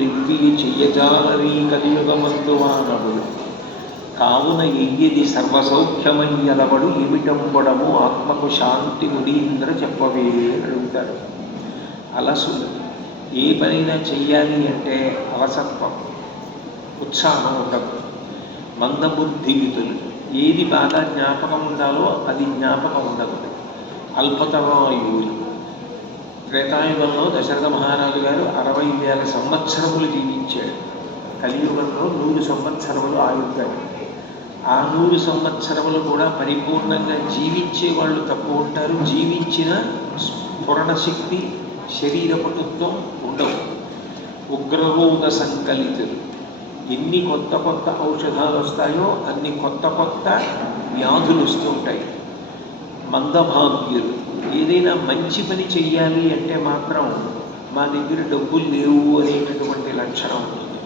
లివ్వి చెయ్యజాలరీ కలియుగమందు మానవులు కావున ఎయ్యది సర్వసౌఖ్యమయ్యలవడు ఏమిటంబడము ఆత్మకు శాంతి ముడీంద్ర చెప్పవే అని అడుగుతాడు. అలసులు ఏ పనైనా చెయ్యాలి అంటే అలసత్వం, ఉత్సాహం ఉండదు. మందబుద్ధియుతులు ఏది బాగా జ్ఞాపకం ఉండాలో అది జ్ఞాపకం ఉండదు. అల్పతమాయువులు త్రేతాయుగంలో దశరథ మహారాజు గారు 60,000 సంవత్సరములు జీవించాడు. కలియుగంలో 100 సంవత్సరములు ఆయుర్దాయం. ఆ 100 సంవత్సరములు కూడా పరిపూర్ణంగా జీవించే వాళ్ళు తక్కువ ఉంటారు. జీవించిన స్ఫురణ శక్తి, శరీర పటుత్వం ఉండవు. ఉగ్రరోగ సంకలితులు ఎన్ని కొత్త కొత్త ఔషధాలు వస్తాయో అన్ని కొత్త కొత్త వ్యాధులు వస్తూ ఉంటాయి. మందభాగ్యులు ఏదైనా మంచి పని చెయ్యాలి అంటే మాత్రం మా దగ్గర డబ్బులు లేవు అనేటటువంటి లక్షణం ఉంటుంది.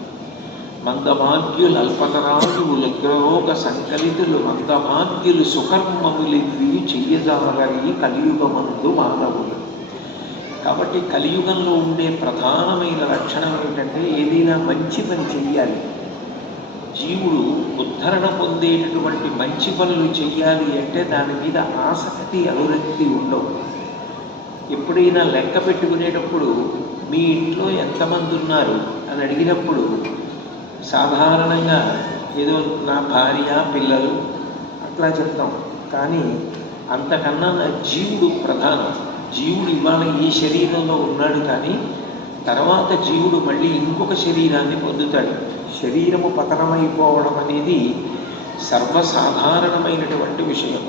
మందభాగ్యులు అల్పతరాజువులు ఉగ్రరోగ సంకలితులు మందభాగ్యులు సుకర్మములివి చెయ్యజాలరి కలియుగమందు మానవులు. కాబట్టి కలియుగంలో ఉండే ప్రధానమైన లక్షణం ఏంటంటే ఏదైనా మంచి పని చెయ్యాలి. జీవుడు ఉద్ధరణ పొందేటటువంటి మంచి పనులు చెయ్యాలి అంటే దాని మీద ఆసక్తి, అనురక్తి ఉండవు. ఎప్పుడైనా లెక్క పెట్టుకునేటప్పుడు మీ ఇంట్లో ఎంతమంది ఉన్నారు అని అడిగినప్పుడు సాధారణంగా ఏదో నా భార్య, పిల్లలు అట్లా చెప్తాం. కానీ అంతకన్నా నా జీవుడు ప్రధానం. జీవుడు ఇవాళ ఈ శరీరంలో ఉన్నాడు, కానీ తర్వాత జీవుడు మళ్ళీ ఇంకొక శరీరాన్ని పొందుతాడు. శరీరము పతనమైపోవడం అనేది సర్వసాధారణమైనటువంటి విషయం.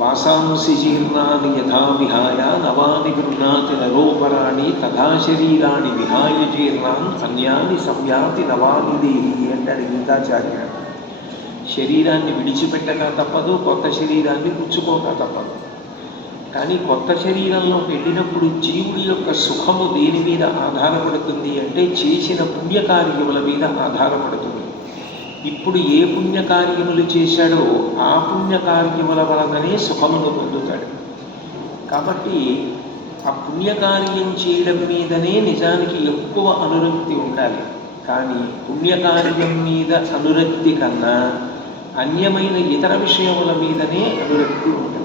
వాసాంసి జీర్ణాని యథా విహాయ నవాని గృహ్ణాతి నరోపరాణి తథా శరీరాన్ని విహాయ జీర్ణాన్ అన్యాని సంయాతి నవాని దేహి అంటాడు గీతాచార్య. శరీరాన్ని విడిచిపెట్టక తప్పదు, కొత్త శరీరాన్ని పుచ్చుకోక తప్పదు. కానీ కొత్త శరీరంలో వెళ్ళినప్పుడు జీవుడి యొక్క సుఖము దేని మీద ఆధారపడుతుంది అంటే చేసిన పుణ్యకార్యముల మీద ఆధారపడుతుంది. ఇప్పుడు ఏ పుణ్యకార్యములు చేశాడో ఆ పుణ్యకార్యముల వలననే సుఖమును పొందుతాడు. కాబట్టి ఆ పుణ్యకార్యం చేయడం మీదనే నిజానికి ఎక్కువ అనురక్తి ఉండాలి. కానీ పుణ్యకార్యం మీద అనురక్తి కన్నా అన్యమైన ఇతర విషయముల మీదనే అనురక్తి ఉంటుంది.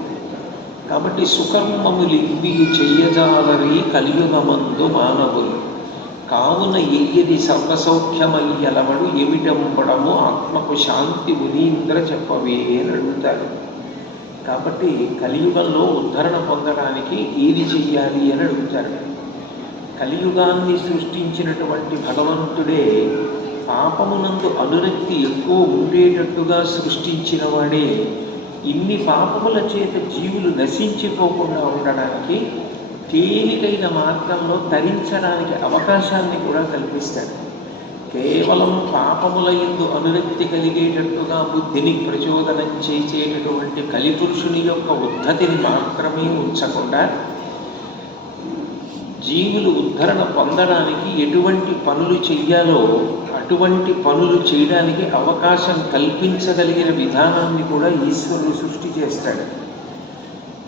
కాబట్టి సుకర్మములివ్వి చెయ్యజాలరి కలియుగమందు మానవులు కావున ఎయ్యది సర్వసౌఖ్యమయ్యలవడు ఏమిటంబడము ఆత్మకు శాంతి మునీంద్ర చెప్పవే అని అడుగుతారు. కాబట్టి కలియుగంలో ఉద్ధరణ పొందడానికి ఏది చెయ్యాలి అని అడుగుతారు. కలియుగాన్ని సృష్టించినటువంటి భగవంతుడే పాపమునందు అనురక్తి ఎక్కువ ఉండేటట్టుగా సృష్టించిన వాడే ఇన్ని పాపముల చేత జీవులు నశించిపోకుండా ఉండడానికి తేలికైన మార్గంలో తరించడానికి అవకాశాన్ని కూడా కల్పిస్తాడు. కేవలం పాపముల యందు అనురక్తి కలిగేటట్టుగా బుద్ధిని ప్రచోదనం చేసేటటువంటి కలిపురుషుని యొక్క ఉద్ధతిని మాత్రమే ఉంచకుండా జీవులు ఉద్ధరణ పొందడానికి ఎటువంటి పనులు చెయ్యాలో అటువంటి పనులు చేయడానికి అవకాశం కల్పించగలిగిన విధానాన్ని కూడా ఈశ్వరుడు సృష్టి చేస్తాడు.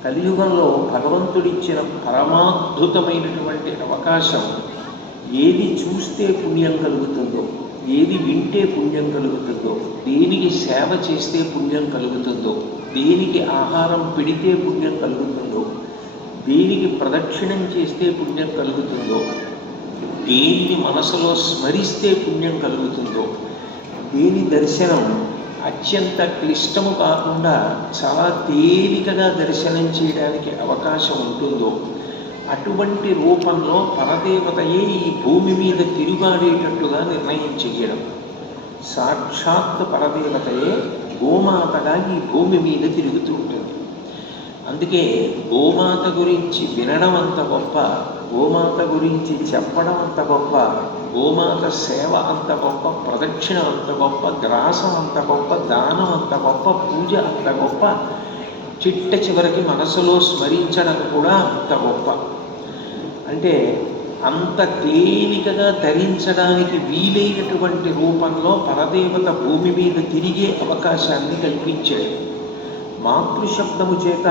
కలియుగంలో భగవంతుడిచ్చిన పరమాద్భుతమైనటువంటి అవకాశం ఏది చూస్తే పుణ్యం కలుగుతుందో, ఏది వింటే పుణ్యం కలుగుతుందో, దేనికి సేవ చేస్తే పుణ్యం కలుగుతుందో, దేనికి ఆహారం పెడితే పుణ్యం కలుగుతుందో, దేనికి ప్రదక్షిణం చేస్తే పుణ్యం కలుగుతుందో, దేన్ని మనసులో స్మరిస్తే పుణ్యం కలుగుతుందో, దేని దర్శనం అత్యంత క్లిష్టము కాకుండా చాలా తేలికగా దర్శనం చేయడానికి అవకాశం ఉంటుందో అటువంటి రూపంలో పరదేవతయే ఈ భూమి మీద తిరుగాడేటట్టుగా నిర్ణయం చెయ్యడం. సాక్షాత్ పరదేవతయే గోమాతగా ఈ భూమి మీద తిరుగుతూ ఉంటుంది. అందుకే గోమాత గురించి వినడం అంత గొప్ప, గోమాత గురించి చెప్పడం అంత గొప్ప, గోమాత సేవ అంత గొప్ప, ప్రదక్షిణ అంత గొప్ప, గ్రాసం అంత గొప్ప, దానం అంత గొప్ప, పూజ అంత గొప్ప, చిట్ట చివరికి మనసులో స్మరించడం కూడా అంత గొప్ప. అంటే అంత తేలికగా ధరించడానికి వీలైనటువంటి రూపంలో పరదేవత భూమి మీద తిరిగే అవకాశాన్ని కల్పించాడు. మాతృశబ్దము చేత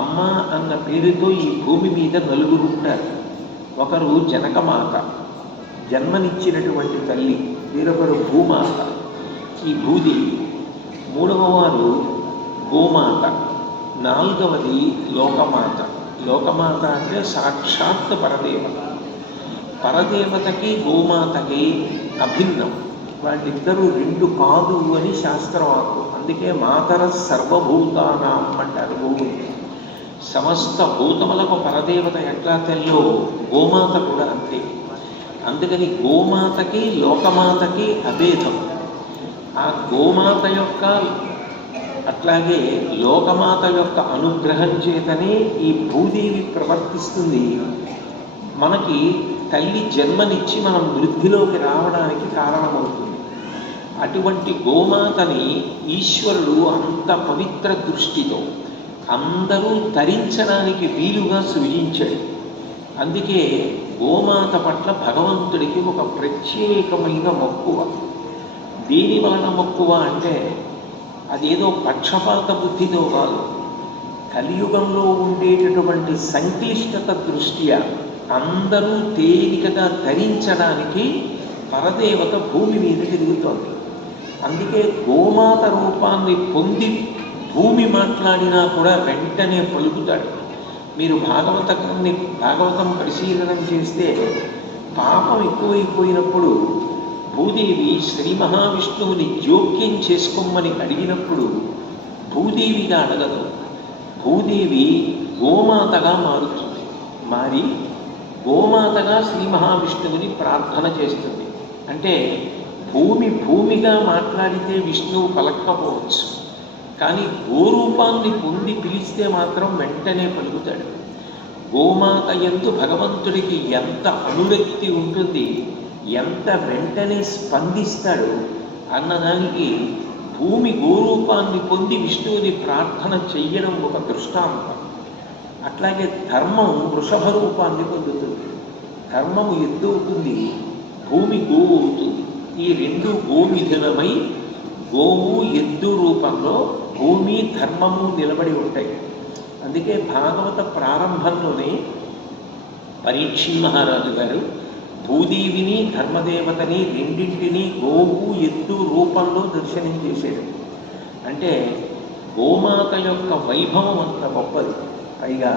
అమ్మ అన్న పేరుతో ఈ భూమి మీద నలుగురు ఉంటారు. ఒకరు జనకమాత, జన్మనిచ్చినటువంటి తల్లి, వీరొకరు భూమాత, ఈ భూదేవి, మూడవ వారు గోమాత, నాలుగవది లోకమాత. లోకమాత అంటే సాక్షాత్ పరదేవత. పరదేవతకి గోమాతకి అభిన్నం, వాళ్ళిద్దరూ రెండు కాదు అని శాస్త్రవాకు. అందుకే మాతర సర్వభూతానాం అంటారు గోవుని. సమస్త భూతములకు పరదేవత ఎట్లా తెల్లో గోమాత కూడా అంతే. అందుకని గోమాతకి లోకమాతకి అభేదం. ఆ గోమాత యొక్క అట్లాగే లోకమాత యొక్క అనుగ్రహం చేతనే ఈ భూదేవి ప్రవర్తిస్తుంది. మనకి తల్లి జన్మనిచ్చి మనం వృద్ధిలోకి రావడానికి కారణమవుతుంది. అటువంటి గోమాతని ఈశ్వరుడు అంత పవిత్ర దృష్టితో అందరూ తరించడానికి వీలుగా సృజించాడు. అందుకే గోమాత పట్ల భగవంతుడికి ఒక ప్రత్యేకమైన మక్కువ. దేని వలన మక్కువ అంటే అదేదో పక్షపాత బుద్ధితో కాదు. కలియుగంలో ఉండేటటువంటి సంక్లిష్టత దృష్ట్యా అందరూ తేలికగా ధరించడానికి పరదేవత భూమి మీద తిరుగుతోంది. అందుకే గోమాత రూపాన్ని పొంది భూమి మాట్లాడినా కూడా వెంటనే పలుకుతాడు. మీరు భాగవతం పరిశీలనం చేస్తే పాపం ఎక్కువైపోయినప్పుడు భూదేవి శ్రీ మహావిష్ణువుని జోక్యం చేసుకోమని అడిగినప్పుడు భూదేవిగా అడగదు, భూదేవి గోమాతగా మారుతుంది. మారి గోమాతగా శ్రీ మహావిష్ణువుని ప్రార్థన చేస్తుంది. అంటే భూమిగా మాట్లాడితే విష్ణువు పలకపోవచ్చు, కానీ గోరూపాన్ని పొంది పిలిస్తే మాత్రం వెంటనే పలుకుతాడు. గోమాత యందు భగవంతుడికి ఎంత అనురక్తి ఉంటుంది, ఎంత వెంటనే స్పందిస్తాడు అన్నదానికి భూమి గోరూపాన్ని పొంది విష్ణువుని ప్రార్థన చెయ్యడం ఒక దృష్టాంతం. అట్లాగే ధర్మం వృషభ రూపాన్ని పొందుతుంది. ధర్మము ఎద్దు అవుతుంది, భూమి గోవు అవుతుంది. ఈ రెండు గోమిథునమై గోవు ఎద్దు రూపంలో భూమి ధర్మము నిలబడి ఉంటాయి. అందుకే భాగవత ప్రారంభంలోనే పరీక్షిత్ మహారాజు గారు భూదేవిని ధర్మదేవతని రెండింటినీ గోవు ఎద్దు రూపంలో దర్శనం చేశాడు. అంటే గోమాత యొక్క వైభవం అంత గొప్పది. పైగా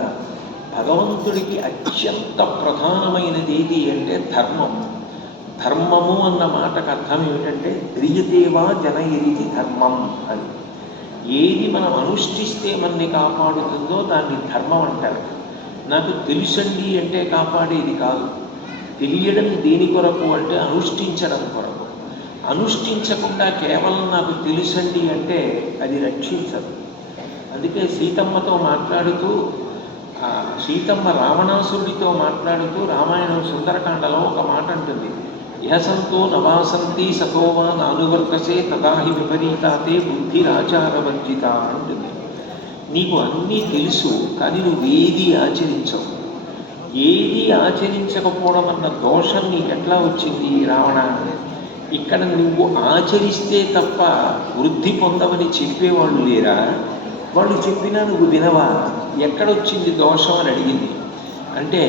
భగవంతుడికి అత్యంత ప్రధానమైనది ఏది అంటే ధర్మం. ధర్మము అన్న మాటకు అర్థం ఏమిటంటే ధ్రియదేవా జనయరిది ధర్మం అని. ఏది మనం అనుష్ఠిస్తే మనని కాపాడుతుందో దాన్ని ధర్మం అంటారు. నాకు తెలుసండి అంటే కాపాడేది కాదు. తెలియడం దేని కొరకు అంటే అనుష్ఠించడం కొరకు. అనుష్ఠించకుండా కేవలం నాకు తెలుసండి అంటే అది రక్షించదు. అందుకే సీతమ్మతో మాట్లాడుతూ సీతమ్మ రావణాసురుడితో మాట్లాడుతూ రామాయణం సుందరకాండలో ఒక మాట అంటుంది, యహసంతో నవాసంతి సతోవా నానువర్తసే తదాహి విపరీతాతే బుద్ధిరాచారవర్జిత అంటుంది. నీకు అన్నీ తెలుసు, కానీ నువ్వేది ఆచరించవు. ఏది ఆచరించకపోవడం అన్న దోషం నీకు ఎట్లా వచ్చింది రావణ? ఇక్కడ నువ్వు ఆచరిస్తే తప్ప వృద్ధి పొందవని చెప్పేవాళ్ళు లేరా? వాళ్ళు చెప్పినా నువ్వు వినవా? ఎక్కడొచ్చింది దోషం అని అడిగింది. అంటే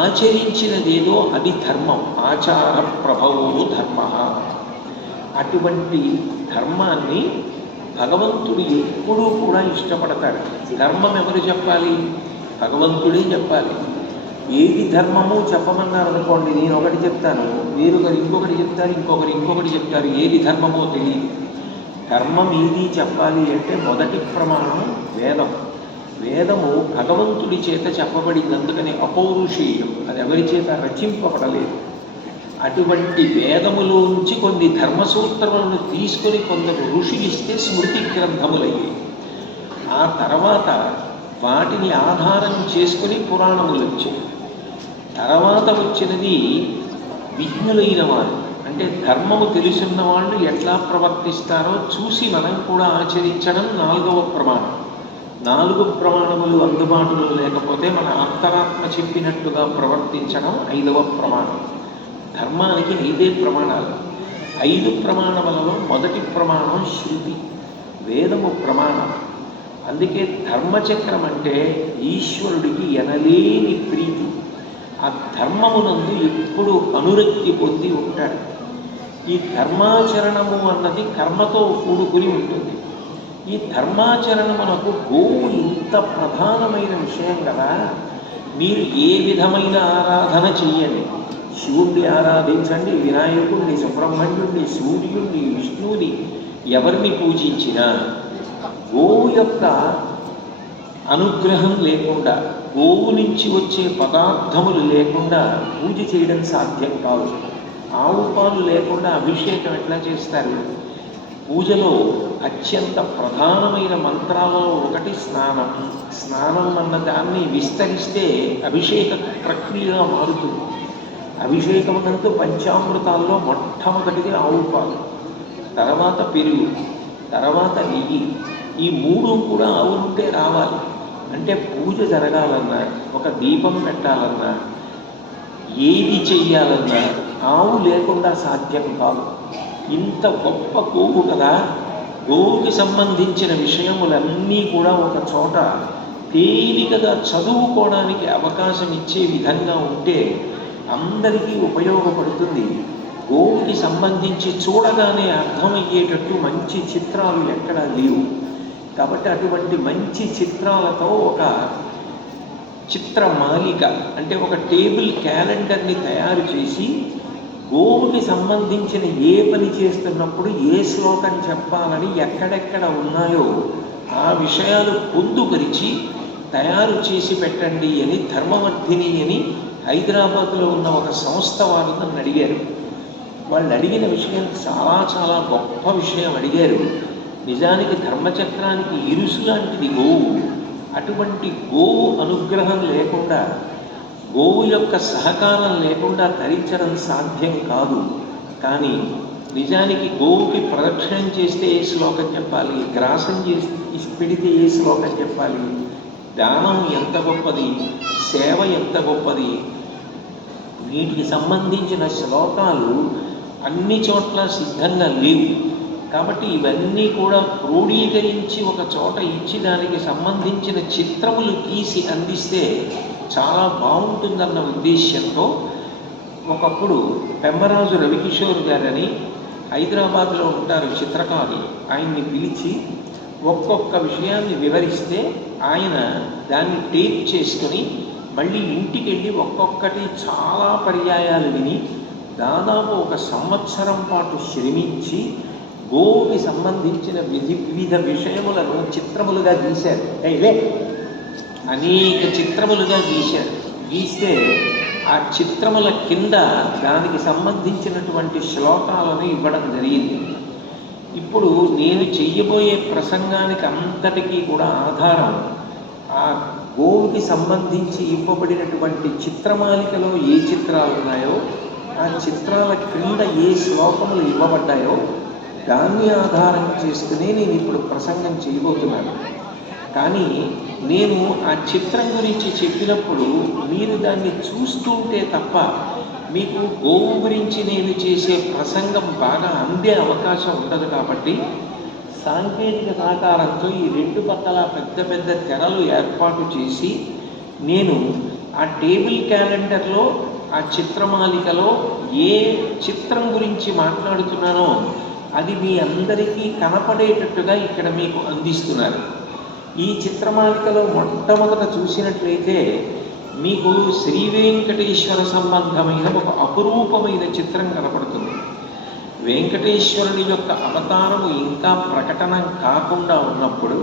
ఆచరించినదేదో అది ధర్మం. ఆచార ప్రభవో ధర్మ. అటువంటి ధర్మాన్ని భగవంతుడు ఎప్పుడూ కూడా ఇష్టపడతాడు. ధర్మం ఎవరు చెప్పాలి? భగవంతుడే చెప్పాలి. ఏది ధర్మము చెప్పమన్నారు అనుకోండి, నేను ఒకటి చెప్తాను, వేరొకరు ఇంకొకటి చెప్తారు, ఇంకొకటి చెప్తారు, ఏది ధర్మమో తెలియదు. ధర్మం ఏది చెప్పాలి అంటే మొదటి ప్రమాణం వేదం. వేదము భగవంతుడి చేత చెప్పబడింది, అందుకని అపౌరుషేయం, అది ఎవరి చేత రచింపబడలేదు. అటువంటి వేదములోంచి కొన్ని ధర్మసూత్రములను తీసుకొని కొందరు ఋషులు ఇస్తే స్మృతి గ్రంథములయ్యాయి. ఆ తర్వాత వాటిని ఆధారం చేసుకొని పురాణములు వచ్చాయి. తర్వాత వచ్చినది విజ్ఞులైన వారు, అంటే ధర్మము తెలుసున్న వాళ్ళు ఎట్లా ప్రవర్తిస్తారో చూసి మనం కూడా ఆచరించడం నాలుగవ ప్రమాణం. 4 ప్రమాణములు అందుబాటులో లేకపోతే మన అంతరాత్మ చెప్పినట్టుగా ప్రవర్తించడం 5వ ప్రమాణం. ధర్మానికి 5 ప్రమాణాలు. 5 ప్రమాణములలో మొదటి ప్రమాణం శృతి, వేదము ప్రమాణం. అందుకే ధర్మచక్రం అంటే ఈశ్వరుడికి ఎనలేని ప్రీతి. ఆ ఆ ధర్మమునందు ఎప్పుడు అనురక్తి పొంది ఉంటాడు. ఈ ధర్మాచరణము అన్నది కర్మతో కూడుకుని ఉంటుంది. ఈ ధర్మాచరణమునకు గోవు ఇంత ప్రధానమైన విషయం కదా. మీరు ఏ విధమైన ఆరాధన చెయ్యండి, శివుణ్ణి ఆరాధించండి, వినాయకుడిని, సుబ్రహ్మణ్యుణ్ణి, సూర్యుణ్ణి, విష్ణువుని, ఎవరిని పూజించినా గోవు యొక్క అనుగ్రహం లేకుండా, గోవు నుంచి వచ్చే పదార్థములు లేకుండా పూజ చేయడం సాధ్యం కాదు. ఆవు పాలు లేకుండా అభిషేకం ఎట్లా చేస్తారు? పూజలో అత్యంత ప్రధానమైన మంత్రాలలో ఒకటి స్నానం. స్నానం అన్న దాన్ని విస్తరిస్తే అభిషేక ప్రక్రియగా మారుతుంది. అభిషేకమునందు పంచామృతాల్లో మొట్టమొదటిది ఆవు పాలు, తర్వాత పెరుగు, తర్వాత నెయ్యి. ఈ మూడు కూడా ఆవులుంటే రావాలి. అంటే పూజ జరగాలన్నా, ఒక దీపం పెట్టాలన్నా, ఏది చెయ్యాలన్నా ఆవు లేకుండా సాధ్యం కాదు. ఇంత గొప్ప గోవు కదా. గోవుకి సంబంధించిన విషయములన్నీ కూడా ఒక చోట తేలికగా చదువుకోవడానికి అవకాశం ఇచ్చే విధంగా ఉంటే అందరికీ ఉపయోగపడుతుంది. గోవుకి సంబంధించి చూడగానే అర్థమయ్యేటట్టు మంచి చిత్రాలు ఎక్కడా లేవు. కాబట్టి అటువంటి మంచి చిత్రాలతో ఒక చిత్రమాలిక, అంటే ఒక టేబుల్ క్యాలెండర్ని తయారు చేసి గోవుకి సంబంధించిన ఏ పని చేస్తున్నప్పుడు ఏ శ్లోకం చెప్పాలని ఎక్కడెక్కడ ఉన్నాయో ఆ విషయాలు పొందుపరిచి తయారు చేసి పెట్టండి అని ధర్మవర్ధిని అని హైదరాబాద్లో ఉన్న ఒక సంస్థ వాళ్ళు నన్ను అడిగారు. వాళ్ళు అడిగిన విషయం చాలా చాలా గొప్ప విషయం అడిగారు. నిజానికి ధర్మచక్రానికి ఇరుసు లాంటిది గోవు. అటువంటి గోవు అనుగ్రహం లేకుండా, గోవు యొక్క సహకారం లేకుండా తరించడం సాధ్యం కాదు. కానీ నిజానికి గోవుకి ప్రదక్షిణం చేస్తే ఏ శ్లోకం చెప్పాలి, గ్రాసం చేసి పెడితే ఏ శ్లోకం చెప్పాలి, దానం ఎంత గొప్పది, సేవ ఎంత గొప్పది, వీటికి సంబంధించిన శ్లోకాలు అన్ని చోట్ల సిద్ధంగా లేవు. కాబట్టి ఇవన్నీ కూడా క్రోడీకరించి ఒక చోట ఇచ్చి దానికి సంబంధించిన చిత్రములు గీసి అందిస్తే చాలా బాగుంటుందన్న ఉద్దేశ్యంతో ఒకప్పుడు పెమ్మరాజు రవికిషోర్ గారని హైదరాబాద్లో ఉంటారు చిత్రకారులు, ఆయన్ని పిలిచి ఒక్కొక్క విషయాన్ని వివరిస్తే ఆయన దాన్ని టేప్ చేసుకుని మళ్ళీ ఇంటికి వెళ్ళి ఒక్కొక్కటి చాలా పర్యాయాలు విని దాదాపు ఒక సంవత్సరం పాటు శ్రమించి గోవుకి సంబంధించిన వివిధ విషయములను చిత్రములుగా గీశారు. అనేక చిత్రములుగా గీస్తే ఆ చిత్రముల కింద దానికి సంబంధించినటువంటి శ్లోకాలను ఇవ్వడం జరిగింది. ఇప్పుడు నేను చెయ్యబోయే ప్రసంగానికి అంతటికీ కూడా ఆధారం ఆ గోవుకి సంబంధించి ఇవ్వబడినటువంటి చిత్రమాలికలో ఏ చిత్రాలు ఉన్నాయో ఆ చిత్రాల క్రింద ఏ శ్లోకములు ఇవ్వబడ్డాయో దాన్ని ఆధారం చేసుకునే నేను ఇప్పుడు ప్రసంగం చేయబోతున్నాను. కానీ నేను ఆ చిత్రం గురించి చెప్పినప్పుడు మీరు దాన్ని చూస్తుంటే తప్ప మీకు గోవు గురించి నేను చేసే ప్రసంగం బాగా అందే అవకాశం ఉండదు. కాబట్టి సాంకేతిక సహకారంతో ఈ రెండు పక్కల పెద్ద పెద్ద తెరలు ఏర్పాటు చేసి నేను ఆ టేబుల్ క్యాలెండర్లో ఆ చిత్రమాలికలో ఏ చిత్రం గురించి మాట్లాడుతున్నానో అది మీ అందరికీ కనపడేటట్టుగా ఇక్కడ మీకు అందిస్తున్నారు. ఈ చిత్రమాలికలో మొట్టమొదట చూసినట్లయితే మీకు శ్రీ వెంకటేశ్వర సంబంధమైన ఒక అపురూపమైన చిత్రం కనపడుతుంది. వెంకటేశ్వరుని యొక్క అవతారము ఇంకా ప్రకటన కాకుండా ఉన్నప్పుడు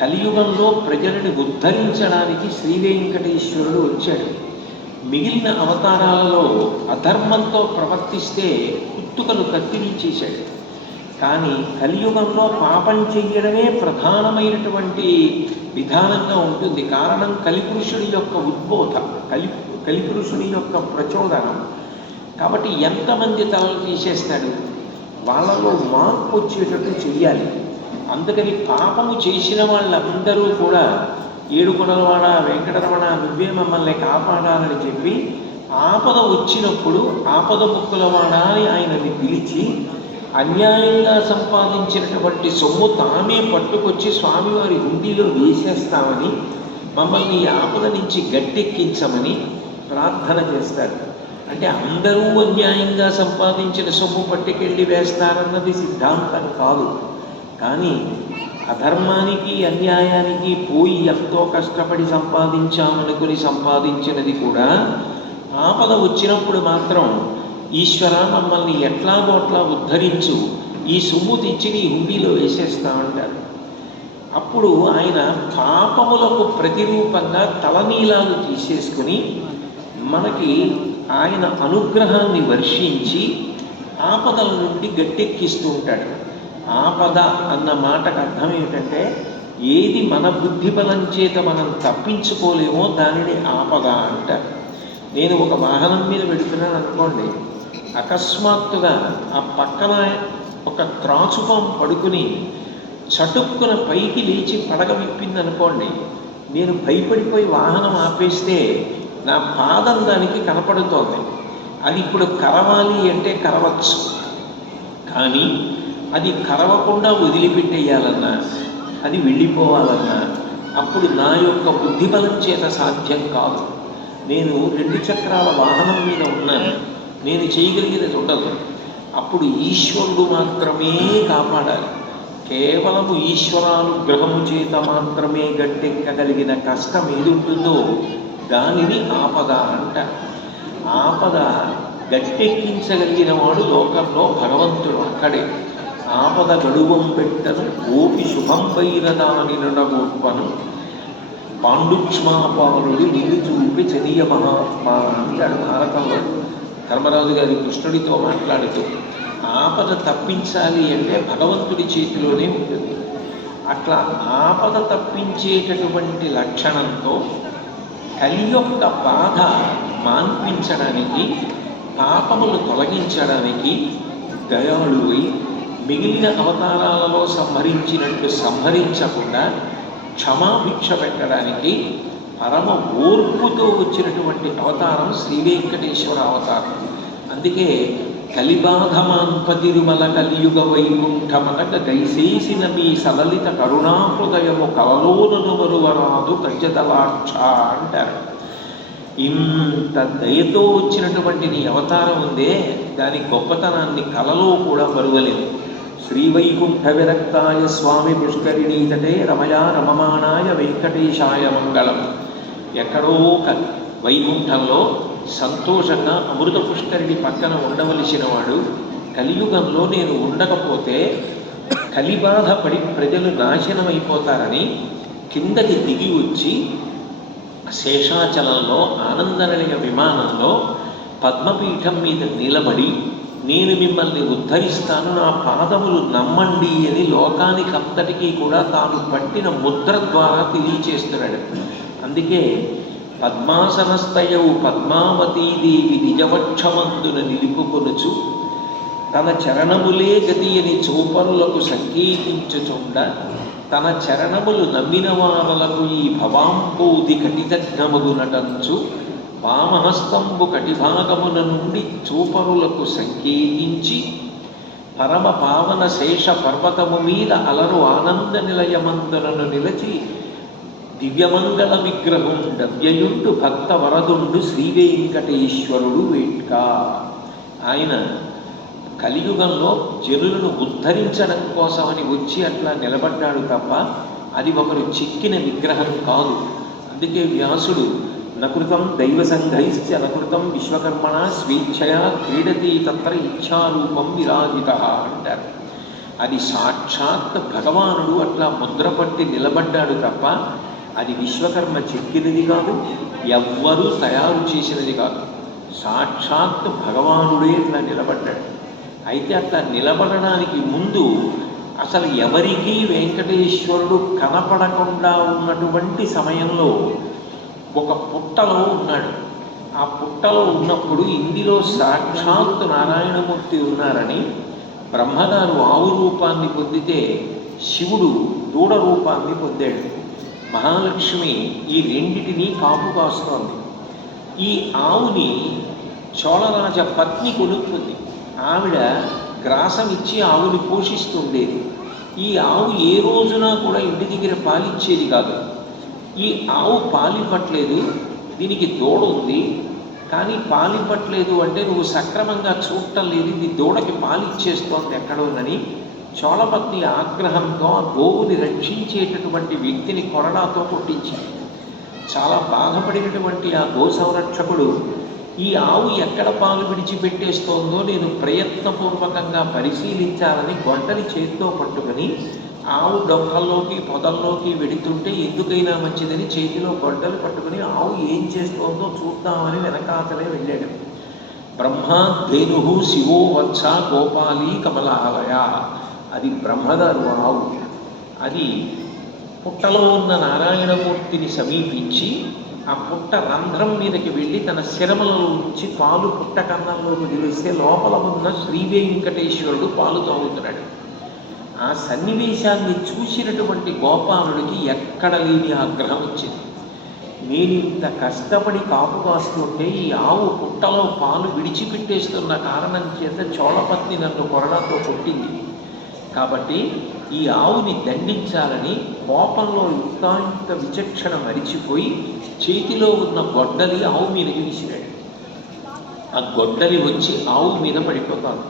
కలియుగంలో ప్రజలను ఉద్ధరించడానికి శ్రీ వెంకటేశ్వరుడు వచ్చాడు. మిగిలిన అవతారాలలో అధర్మంతో ప్రవర్తిస్తే కుత్తుకలు కత్తిరించేశాడు. కానీ కలియుగంలో పాపం చెయ్యడమే ప్రధానమైనటువంటి విధానంగా ఉంటుంది. కారణం కలిపురుషుడి యొక్క ఉద్బోధ, కలిపురుషుడి యొక్క ప్రచోదనం. కాబట్టి ఎంతమంది తలలు తీసేస్తాడు, వాళ్ళలో మార్పు వచ్చేటట్టు చెయ్యాలి. అందుకని పాపము చేసిన వాళ్ళందరూ కూడా ఏడుకొండలవాడ వెంకటరమణ నువ్వే మమ్మల్ని కాపాడాలని చెప్పి ఆపద వచ్చినప్పుడు ఆపద ముక్కులవాడ అని ఆయనని పిలిచి అన్యాయంగా సంపాదించినటువంటి సొమ్ము తామే పట్టుకొచ్చి స్వామివారి హుండీలో వేసేస్తామని, మమ్మల్ని ఆపద నుంచి గట్టెక్కించమని ప్రార్థన చేస్తారు. అంటే అందరూ అన్యాయంగా సంపాదించిన సొమ్ము పట్టుకెళ్ళి వేస్తారన్నది సిద్ధాంతం కాదు. కానీ అధర్మానికి అన్యాయానికి పోయి ఎంతో కష్టపడి సంపాదించామనుకుని సంపాదించినది కూడా ఆపద వచ్చినప్పుడు మాత్రం ఈశ్వర మమ్మల్ని ఎట్లాగో అట్లా ఉద్ధరించు, ఈ సొమ్ము తెచ్చి నీ హుండీలో వేసేస్తామంటారు. అప్పుడు ఆయన పాపములకు ప్రతిరూపంగా తలనీలాలు తీసేసుకుని మనకి ఆయన అనుగ్రహాన్ని వర్షించి ఆపదల నుండి గట్టెక్కిస్తూ ఉంటాడు. ఆపద అన్న మాటకు అర్థం ఏమిటంటే ఏది మన బుద్ధి బలం చేత మనం తప్పించుకోలేమో దానిని ఆపద అంటారు. నేను ఒక వాహనం మీద పెడుతున్నాను అనుకోండి, అకస్మాత్తుగా ఆ పక్కన ఒక త్రాచుపం పడుకుని చటుక్కున పైకి లేచి పడగ విప్పింది అనుకోండి, నేను భయపడిపోయి వాహనం ఆపేస్తే నా పాదం దానికి కనపడుతోంది. అది ఇప్పుడు కరవాలి అంటే కరవచ్చు, కానీ అది కరవకుండా వదిలిపెట్టేయాలన్నా, అది వెళ్ళిపోవాలన్నా అప్పుడు నా యొక్క బుద్ధిబలం చేత సాధ్యం కాదు. నేను 2 చక్రాల వాహనం మీద ఉన్నాను, నేను చేయగలిగేది ఉండదు. అప్పుడు ఈశ్వరుడు మాత్రమే కాపాడాలి. కేవలము ఈశ్వరానుగ్రహము చేత మాత్రమే గట్టెక్కగలిగిన కష్టం ఏది ఉంటుందో దానిని ఆపద అంట. ఆపద గట్టెక్కించగలిగిన వాడు లోకంలో భగవంతుడు ఒక్కడే. ఆపద గడువం పెట్టను ఓపి శుభం వైరదాని నడగొప్పను పాండుక్ష్మాపారుడు నిన్ను చూపి చదియ మహాత్మా అంటాడు భారతంలో ధర్మరాజు గారి కృష్ణుడితో మాట్లాడుతూ. ఆపద తప్పించాలి అంటే భగవంతుడి చేతిలోనే ఉంటుంది. అట్లా ఆపద తప్పించేటటువంటి లక్షణంతో కలి యొక్క బాధ మాన్పించడానికి, పాపములు తొలగించడానికి దయాళువై మిగిలిన అవతారాలలో సంహరించినట్టు సంహరించకుండా క్షమాభిక్ష పెట్టడానికి పరమ ఓర్పుతో వచ్చినటువంటి అవతారం శ్రీ వెంకటేశ్వర అవతారం. అందుకే కలిబాధమాన్పతిరుమల కలియుగ వైకుంఠమనక దయసేసిన మీ సలలిత కరుణాహృదయము కలలోనను మరువరాదు ప్రజదలాక్ష అంటారు. ఇంత దయతో వచ్చినటువంటి నీ అవతారం ఉందే, దాని గొప్పతనాన్ని కలలో కూడా మరువలేము. శ్రీవైకుంఠ విరక్తాయ స్వామి పుష్కరిణీ తటే రమయా రమమాణాయ వెంకటేశాయ మంగళం. ఎక్కడో వైకుంఠంలో సంతోషంగా అమృత పుష్కరిణి పక్కన ఉండవలసిన వాడు కలియుగంలో నేను ఉండకపోతే కలిబాధ పడి ప్రజలు నాశనమైపోతారని కిందకి దిగి వచ్చి శేషాచలంలో ఆనందనిలయ విమానంలో పద్మపీఠం మీద నిలబడి నేను మిమ్మల్ని ఉద్ధరిస్తాను, నా పాదములు నమ్మండి అని లోకానికంతటికీ కూడా తాను పట్టిన ముద్ర ద్వారా తెలియచేస్తున్నాడు. అందుకే పద్మాసనస్థయవు పద్మావతీదేవి నిజవక్షమందున నిలుపుకొనుచు తన చరణములే గతి అని చూపరులకు సంకేతించుచుండ తన చరణములు నమ్మిన వారలకు ఈ భవాంబోధి కటిదగ్నమగునటంచు వామహస్తంబు కటిభాగమున నుండి చూపరులకు సంకేతించి పరమ పావన శేష పర్వతము మీద అలరు ఆనంద నిలయమందులను నిలచి దివ్యమంగళ విగ్రహం డవ్యయుండు భక్త వరదుండు శ్రీ వెంకటేశ్వరుడు వేట్క. ఆయన కలియుగంలో జనులను ఉద్ధరించడం కోసమని వచ్చి అట్లా నిలబడ్డాడు తప్ప అది ఒకరు చిక్కిన విగ్రహం కాదు. అందుకే వ్యాసుడు నకృతం దైవ సంఘైశ్చ నకృతం విశ్వకర్మణ స్వేచ్ఛయా క్రీడతి తత్ర ఇచ్ఛారూపం విరాజిత అంటారు. అది సాక్షాత్ భగవానుడు అట్లా ముద్రపట్టి నిలబడ్డాడు తప్ప అది విశ్వకర్మ చెక్కినది కాదు, ఎవ్వరూ తయారు చేసినది కాదు. సాక్షాత్ భగవానుడే ఇట్లా నిలబడ్డాడు. అయితే అట్లా నిలబడడానికి ముందు అసలు ఎవరికీ వెంకటేశ్వరుడు కనపడకుండా ఉన్నటువంటి సమయంలో ఒక పుట్టలో ఉన్నాడు. ఆ పుట్టలో ఉన్నప్పుడు ఇందులో సాక్షాత్ నారాయణమూర్తి ఉన్నారని బ్రహ్మగారు ఆవు రూపాన్ని పొందితే శివుడు దూడ రూపాన్ని పొందాడు. మహాలక్ష్మి ఈ రెండిటినీ కాపు కాస్తోంది. ఈ ఆవుని చోళరాజ పత్ని కొనుక్కుంది. ఆవిడ గ్రాసం ఇచ్చి ఆవుని పోషిస్తుండేది. ఈ ఆవు ఏ రోజున కూడా ఇంటి దగ్గర పాలిచ్చేది కాదు. ఈ ఆవు పాలివ్వట్లేదు, దీనికి దూడ ఉంది, కానీ పాలివ్వట్లేదు అంటే నువ్వు సక్రమంగా చూడటం లేదు, ఇది దూడకి పాలిచ్చేస్తోంది ఎక్కడోనని చోళపత్ని ఆగ్రహంతో ఆ గోవుని రక్షించేటటువంటి వ్యక్తిని కొరడాతో కొట్టించింది. చాలా బాధపడినటువంటి ఆ గో సంరక్షకుడు ఈ ఆవు ఎక్కడ పాలు విడిచిపెట్టేస్తోందో నేను ప్రయత్నపూర్వకంగా పరిశీలించాలని గొడ్డలి చేతితో పట్టుకుని ఆవు డొక్కల్లోకి పొదల్లోకి వెడుతుంటే ఎందుకైనా మంచిదని చేతిలో గొడ్డలు పట్టుకుని ఆవు ఏం చేస్తోందో చూద్దామని వెనకాతలే వెళ్ళాడు. బ్రహ్మాధేను శివో వత్స గోపాలి కమలాలయ. అది బ్రహ్మగారు ఆవు. అది పుట్టలో ఉన్న నారాయణమూర్తిని సమీపించి ఆ పుట్ట రంధ్రం మీదకి వెళ్ళి తన శిరములలో ఉంచి పాలు పుట్ట కన్నంలోకి వదిలేస్తే లోపల ఉన్న శ్రీ వెంకటేశ్వరుడు పాలు తాగుతున్నాడు. ఆ సన్నివేశాన్ని చూసినటువంటి గోపాలుడికి ఎక్కడ లేని ఆగ్రహం వచ్చింది. నేను ఇంత కష్టపడి కాపు కాస్తుంటే ఈ ఆవు పుట్టలో పాలు విడిచిపెట్టేస్తున్న కారణం చేత చోళపత్ని నన్ను కొరడాతో కొట్టింది. కాబట్టి ఈ ఆవుని దండించాలని కోపంలో యుక్తాయుక్త విచక్షణ మరిచిపోయి చేతిలో ఉన్న గొడ్డలి ఆవు మీదకి విసిరాడు. ఆ గొడ్డలి వచ్చి ఆవు మీద పడిపోతాడు.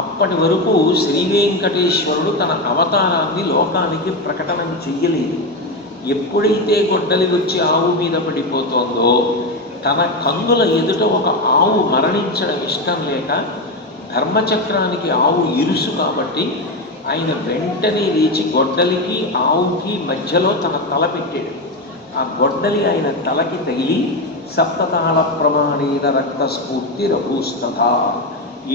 అప్పటి వరకు శ్రీ వెంకటేశ్వరుడు తన అవతారాన్ని లోకానికి ప్రకటన చెయ్యలేదు. ఎప్పుడైతే గొడ్డలి వచ్చి ఆవు మీద పడిపోతోందో తన కన్నుల ఎదుట ఒక ఆవు మరణించడం ఇష్టం లేక, ధర్మచక్రానికి ఆవు ఇరుసు కాబట్టి ఆయన వెంటనే లేచి గొడ్డలికి ఆవుకి మధ్యలో తన తల పెట్టాడు. ఆ గొడ్డలి ఆయన తలకి తగిలి సప్తతాళ ప్రమాణేన రక్తస్ఫూర్తి రఘుస్తథ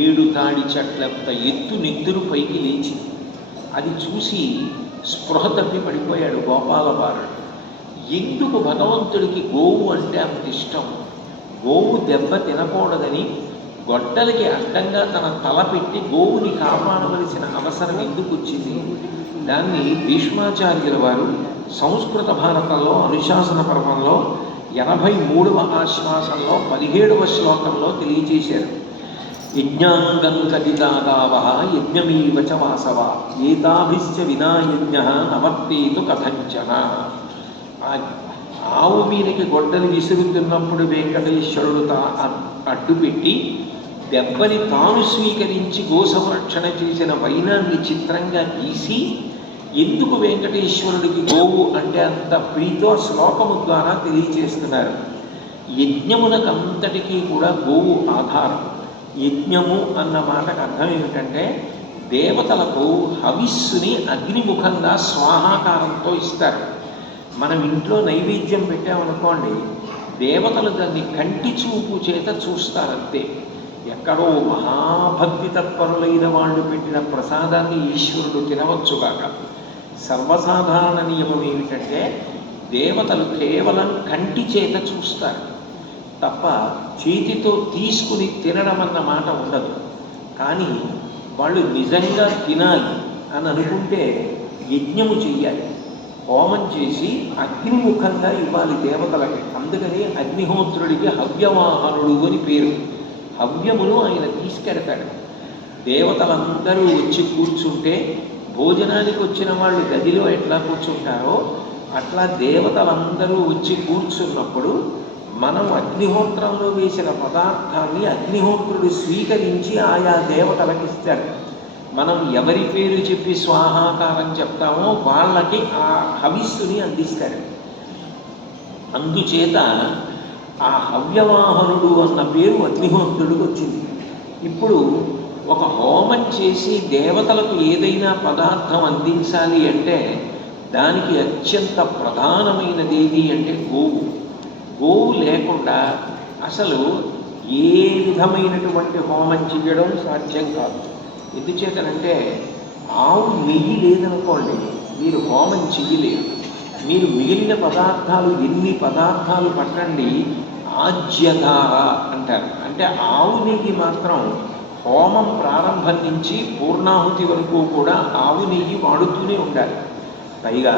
7 తాడి చెట్లంత ఎత్తు నెత్తురు పైకి లేచి అది చూసి స్పృహ తప్పి పడిపోయాడు గోపాలబాలుడు. ఎందుకు భగవంతుడికి గోవు అంటే అంత ఇష్టం? గోవు దెబ్బ తినకూడదని గొడ్డలికి అడ్డంగా తన తల పెట్టి గోవుని కాపాడవలసిన అవసరం ఎందుకు వచ్చింది? దాన్ని భీష్మాచార్యుల వారు సంస్కృత భారతంలో అనుశాసన పర్వంలో 83వ ఆశ్వాసంలో 17వ శ్లోకంలో తెలియజేశారు. యజ్ఞాంగం కదిదాదావ యజ్ఞమీవ చ వాసవ ఏతాభిశ్చ వినాయజ్ఞ నవర్తేతు కథంచన. ఆవు మీదకి గొడ్డలి విసురుతున్నప్పుడు వెంకటేశ్వరుడు అడ్డుపెట్టి దెబ్బని తాను స్వీకరించి గో సంరక్షణ చేసిన వైనాన్ని చిత్రంగా గీసి ఎందుకు వెంకటేశ్వరుడికి గోవు అంటే అంత ప్రీతో శ్లోకము ద్వారా తెలియజేస్తున్నారు. యజ్ఞమునకంతటికీ కూడా గోవు ఆధారం. యజ్ఞము అన్న మాటకు అర్థం ఏమిటంటే దేవతలకు హవిస్సుని అగ్నిముఖంగా స్వాహాకారంతో ఇస్తారు. మనం ఇంట్లో నైవేద్యం పెట్టామనుకోండి, దేవతలు దాన్ని కంటి చూపు చేత చూస్తారంతే. ఎక్కడో మహాభక్తి తత్పరులైన వాళ్ళు పెట్టిన ప్రసాదాన్ని ఈశ్వరుడు తినవచ్చుగాక. సర్వసాధారణ నియమం ఏమిటంటే దేవతలు కేవలం కంటి చేత చూస్తారు తప్ప చేతితో తీసుకుని తినడం అన్న మాట ఉండదు. కానీ వాళ్ళు నిజంగా తినాలి అని అనుకుంటే యజ్ఞము చెయ్యాలి, హోమం చేసి అగ్నిముఖంగా ఇవ్వాలి దేవతలకి. అందుకని అగ్నిహోత్రుడికి హవ్యవాహనుడు అని పేరు. హవ్యమును ఆయన తీసుకెడతాడు. దేవతలందరూ వచ్చి కూర్చుంటే భోజనానికి వచ్చిన వాళ్ళు గదిలో ఎట్లా కూర్చుంటారో అట్లా దేవతలందరూ వచ్చి కూర్చున్నప్పుడు మనం అగ్నిహోత్రంలో వేసిన పదార్థాన్ని అగ్నిహోత్రుడు స్వీకరించి ఆయా దేవతలకు ఇస్తాడు. మనం ఎవరి పేరు చెప్పి స్వాహాకారం చెప్తామో వాళ్ళకి ఆ హవిస్సుని అందిస్తాడు. అందుచేత ఆ హవ్యవాహనుడు అన్న పేరు అగ్నిహోత్రుడికి వచ్చింది. ఇప్పుడు ఒక హోమం చేసి దేవతలకు ఏదైనా పదార్థం అందించాలి అంటే దానికి అత్యంత ప్రధానమైనది ఏది అంటే గోవు. గోవు లేకుండా అసలు ఏ విధమైనటువంటి హోమం చేయడం సాధ్యం కాదు. ఎందుచేతనంటే ఆవు నెయ్యి లేదనుకోండి, మీరు హోమం చెయ్యలేరు. మీరు మిగిలిన పదార్థాలు ఎన్ని పదార్థాలు పట్టండి, ఆజ్యధార అంటారు. అంటే ఆవు నెయ్యి మాత్రం హోమం ప్రారంభం నుంచి పూర్ణాహుతి వరకు కూడా ఆవు నెయ్యి వాడుతూనే ఉండాలి. పైగా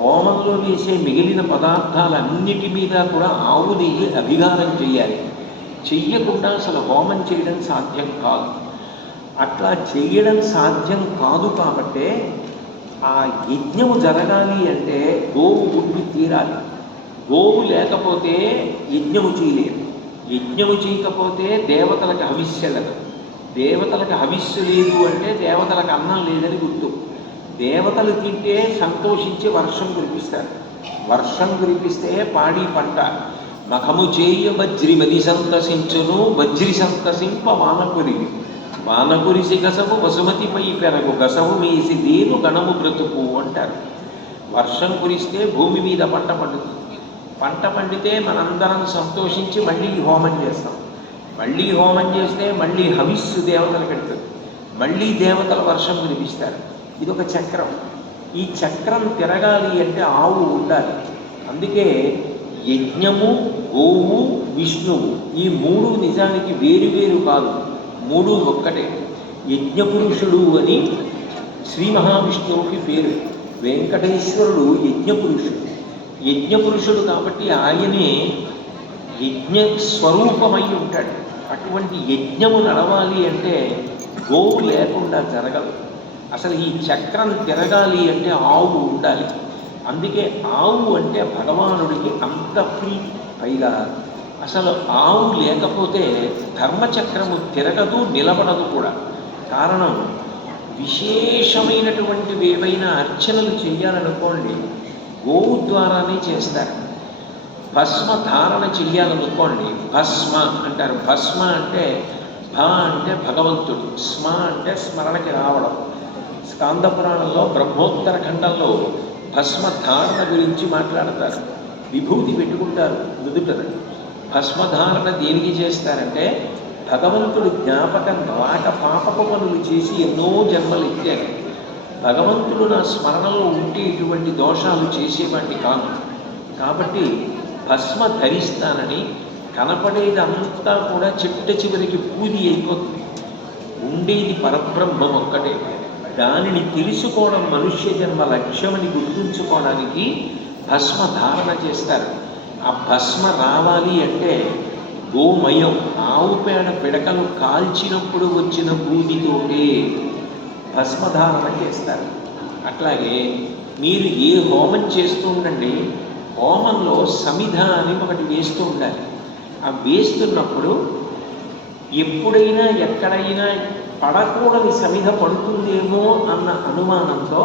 హోమంలో వేసే మిగిలిన పదార్థాలన్నిటి మీద కూడా ఆవు నెయ్యి అభిగారం చేయాలి. చెయ్యకుండా అసలు హోమం చేయడం సాధ్యం కాదు. అట్లా చేయడం సాధ్యం కాదు కాబట్టే ఆ యజ్ఞము జరగాలి అంటే గోవు పుట్టి తీరాలి. గోవు లేకపోతే యజ్ఞము చేయలేరు. యజ్ఞము చేయకపోతే దేవతలకు హవిస్యెళ్ళదు. దేవతలకు హవిస్సు లేదు అంటే దేవతలకు అన్నం లేదని గుర్తు. దేవతలు తింటే సంతోషించి వర్షం కురిపిస్తారు. వర్షం కురిపిస్తే పాడి పంట. మఖము చేయ వజ్రిమది సంతసించును, వజ్రి సంతసింప వానకురివి. వానకురిసి గసవు వసుమతిపై పెరగు, గసవు మేసి దేను గణము బ్రతుకు అంటారు. వర్షం కురిస్తే భూమి మీద పంట పండుతుంది. పంట పండితే మనందరం సంతోషించి మళ్ళీ హోమం చేస్తాం. మళ్ళీ హోమం చేస్తే మళ్ళీ హవిస్సు దేవతలు పెడుతుంది. మళ్ళీ దేవతలు వర్షం కురిపిస్తారు. ఇదొక చక్రం. ఈ చక్రం తిరగాలి అంటే ఆవు ఉండాలి. అందుకే యజ్ఞము, గోవు, విష్ణువు ఈ మూడు నిజానికి వేరు కాదు, మూడు ఒక్కటే. యజ్ఞపురుషుడు అని శ్రీ మహావిష్ణువుకి పేరు. వెంకటేశ్వరుడు యజ్ఞపురుషుడు. యజ్ఞపురుషుడు కాబట్టి ఆయనే యజ్ఞ స్వరూపమై ఉంటాడు. అటువంటి యజ్ఞము నడవాలి అంటే గోవు లేకుండా జరగదు. అసలు ఈ చక్రం తిరగాలి అంటే ఆవు ఉండాలి. అందుకే ఆవు అంటే భగవానుడికి అంత ప్రీతి. పైగా అసలు ఆవు లేకపోతే ధర్మచక్రము తిరగదు, నిలబడదు కూడా. కారణం, విశేషమైనటువంటివి ఏవైనా అర్చనలు చేయాలనుకోండి గోవు ద్వారానే చేస్తారు. భస్మ ధారణ చెయ్యాలనుకోండి భస్మ అంటారు. భస్మ అంటే భ అంటే భగవంతుడు, స్మ అంటే స్మరణకి రావడం. స్కాంద పురాణంలో బ్రహ్మోత్తర ఖండంలో భస్మ ధారణ గురించి మాట్లాడతారు. విభూతి పెట్టుకుంటారు నుదుటన. భస్మధారణ దేనికి చేస్తారంటే భగవంతుడు జ్ఞాపకం రాక పాపపు పనులు చేసి ఎన్నో జన్మలు ఎత్తారు. భగవంతుడు నా స్మరణలో ఉంటే ఇటువంటి దోషాలు చేసేవాడిని కాదు. కాబట్టి భస్మ ధరిస్తానని కనపడేదంతా కూడా చిట్ట చివరికి పూది అయిపోతుంది. ఉండేది పరబ్రహ్మం ఒక్కటే. దానిని తెలుసుకోవడం మనుష్య జన్మ లక్ష్యమని గుర్తుంచుకోవడానికి భస్మ ధారణ చేస్తారు. ఆ భస్మ రావాలి అంటే గోమయం, ఆవు పేడ పిడకలు కాల్చినప్పుడు వచ్చిన బూదితోటే భస్మధారణ చేస్తారు. అట్లాగే మీరు ఏ హోమం చేస్తూ ఉండండి, హోమంలో సమిధ అని ఒకటి వేస్తూ ఉండాలి. ఆ వేస్తున్నప్పుడు ఎప్పుడైనా ఎక్కడైనా పడకూడని సమిధ పడుతుందేమో అన్న అనుమానంతో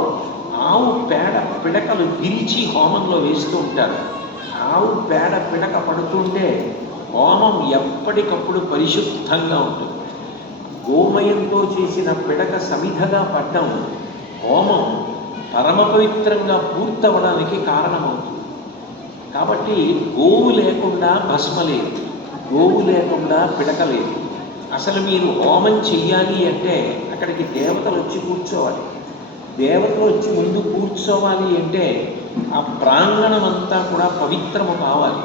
ఆవు పేడ పిడకలు విరిచి హోమంలో వేస్తూ ఉంటారు. ఆవు పేడ పిడక పడుతుంటే హోమం ఎప్పటికప్పుడు పరిశుద్ధంగా ఉంటుంది. గోమయంతో చేసిన పిడక సమిధగా పడ్డం హోమం పరమ పవిత్రంగా పూర్తవడానికి కారణమవుతుంది. కాబట్టి గోవు లేకుండా భస్మ లేదు, గోవు లేకుండా పిడక లేదు. అసలు మీరు హోమం చెయ్యాలి అంటే అక్కడికి దేవతలు వచ్చి కూర్చోవాలి. దేవతలు వచ్చి ముందు కూర్చోవాలి అంటే ఆ ప్రాంగణం అంతా కూడా పవిత్రము కావాలి.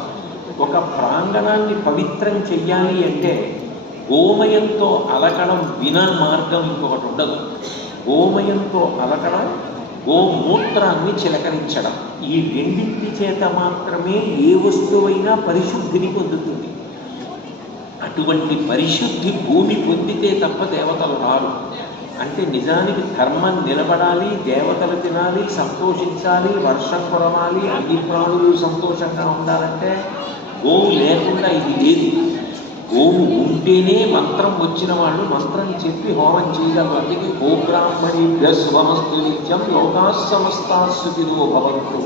ఒక ప్రాంగణాన్ని పవిత్రం చెయ్యాలి అంటే గోమయంతో అలకడం వినా మార్గం ఇంకొకటి ఉండదు. గోమయంతో అలకడం, గోమూత్రాన్ని చిలకరించడం, ఈ రెండింటి చేత మాత్రమే ఏ వస్తువైనా పరిశుద్ధిని పొందుతుంది. అటువంటి పరిశుద్ధి భూమి పొందితే తప్ప దేవతలు రారు. అంటే నిజానికి ధర్మం నిలబడాలి, దేవతలు తినాలి, సంతోషించాలి, వర్షం కురవాలి, అన్ని ప్రాణులు సంతోషంగా ఉండాలంటే గోవు లేకుండా ఇది లేదు. గోవు ఉంటేనే మంత్రం వచ్చిన వాళ్ళు మంత్రం చెప్పి హోమం చేయగలరు. అందుకే గోబ్రాహ్మణేభ్య శుభమస్తు నిత్యం లోకా సమస్తా సుఖినో భవంతు.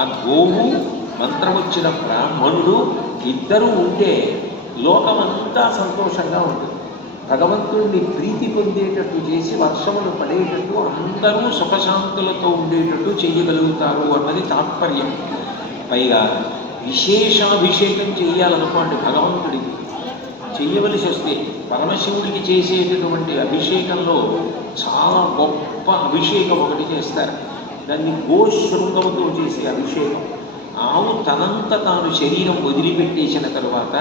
ఆ గోవు మంత్రం వచ్చిన బ్రాహ్మణుడు ఇద్దరూ ఉంటే లోకమంతా సంతోషంగా ఉంటుంది. భగవంతుడిని ప్రీతి పొందేటట్టు చేసి వర్షములు పడేటట్టు అందరూ సుఖశాంతులతో ఉండేటట్టు చేయగలుగుతారు అన్నది తాత్పర్యం. పైగా విశేషాభిషేకం చేయాలనుకోండి, భగవంతుడికి చెయ్యవలసి వస్తే పరమశివుడికి చేసేటటువంటి అభిషేకంలో చాలా గొప్ప అభిషేకం ఒకటి చేస్తారు. దాన్ని గోశృంగముతో చేసే అభిషేకం. ఆవు తనంత తాను శరీరం వదిలిపెట్టేసిన తరువాత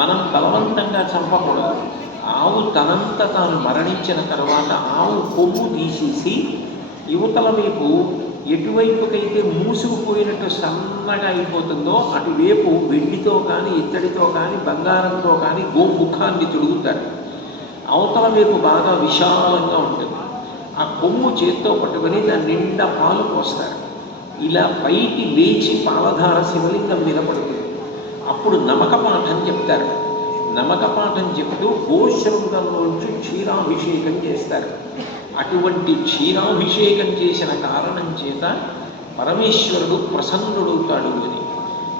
మనం బలవంతంగా చంపకూడదు. ఆవు తనంత తాను మరణించిన తర్వాత ఆవు కొవ్వు తీసేసి యువతల వైపు ఎటువైపుకైతే మూసుకుపోయినట్టు సన్నగా అయిపోతుందో అటువైపు వెండితో కానీ ఇత్తడితో కానీ బంగారంతో కానీ గోముఖాన్ని తొడుగుతారు. అవతల వైపు బాగా విశాలంగా ఉంటుంది. ఆ కొమ్ము చేత్తో పట్టుకొని దాని నిండా పాలు పోస్తారు. ఇలా పైకి లేచి పాలధార శివలింగం మీద పడుతుంది. అప్పుడు నమక పాఠం చెప్తారు. నమకపాఠం చెప్తూ గోశృంగంలోంచి క్షీరాభిషేకం చేస్తారు. అటువంటి క్షీరాభిషేకం చేసిన కారణం చేత పరమేశ్వరుడు ప్రసన్నుడవుతాడు అని.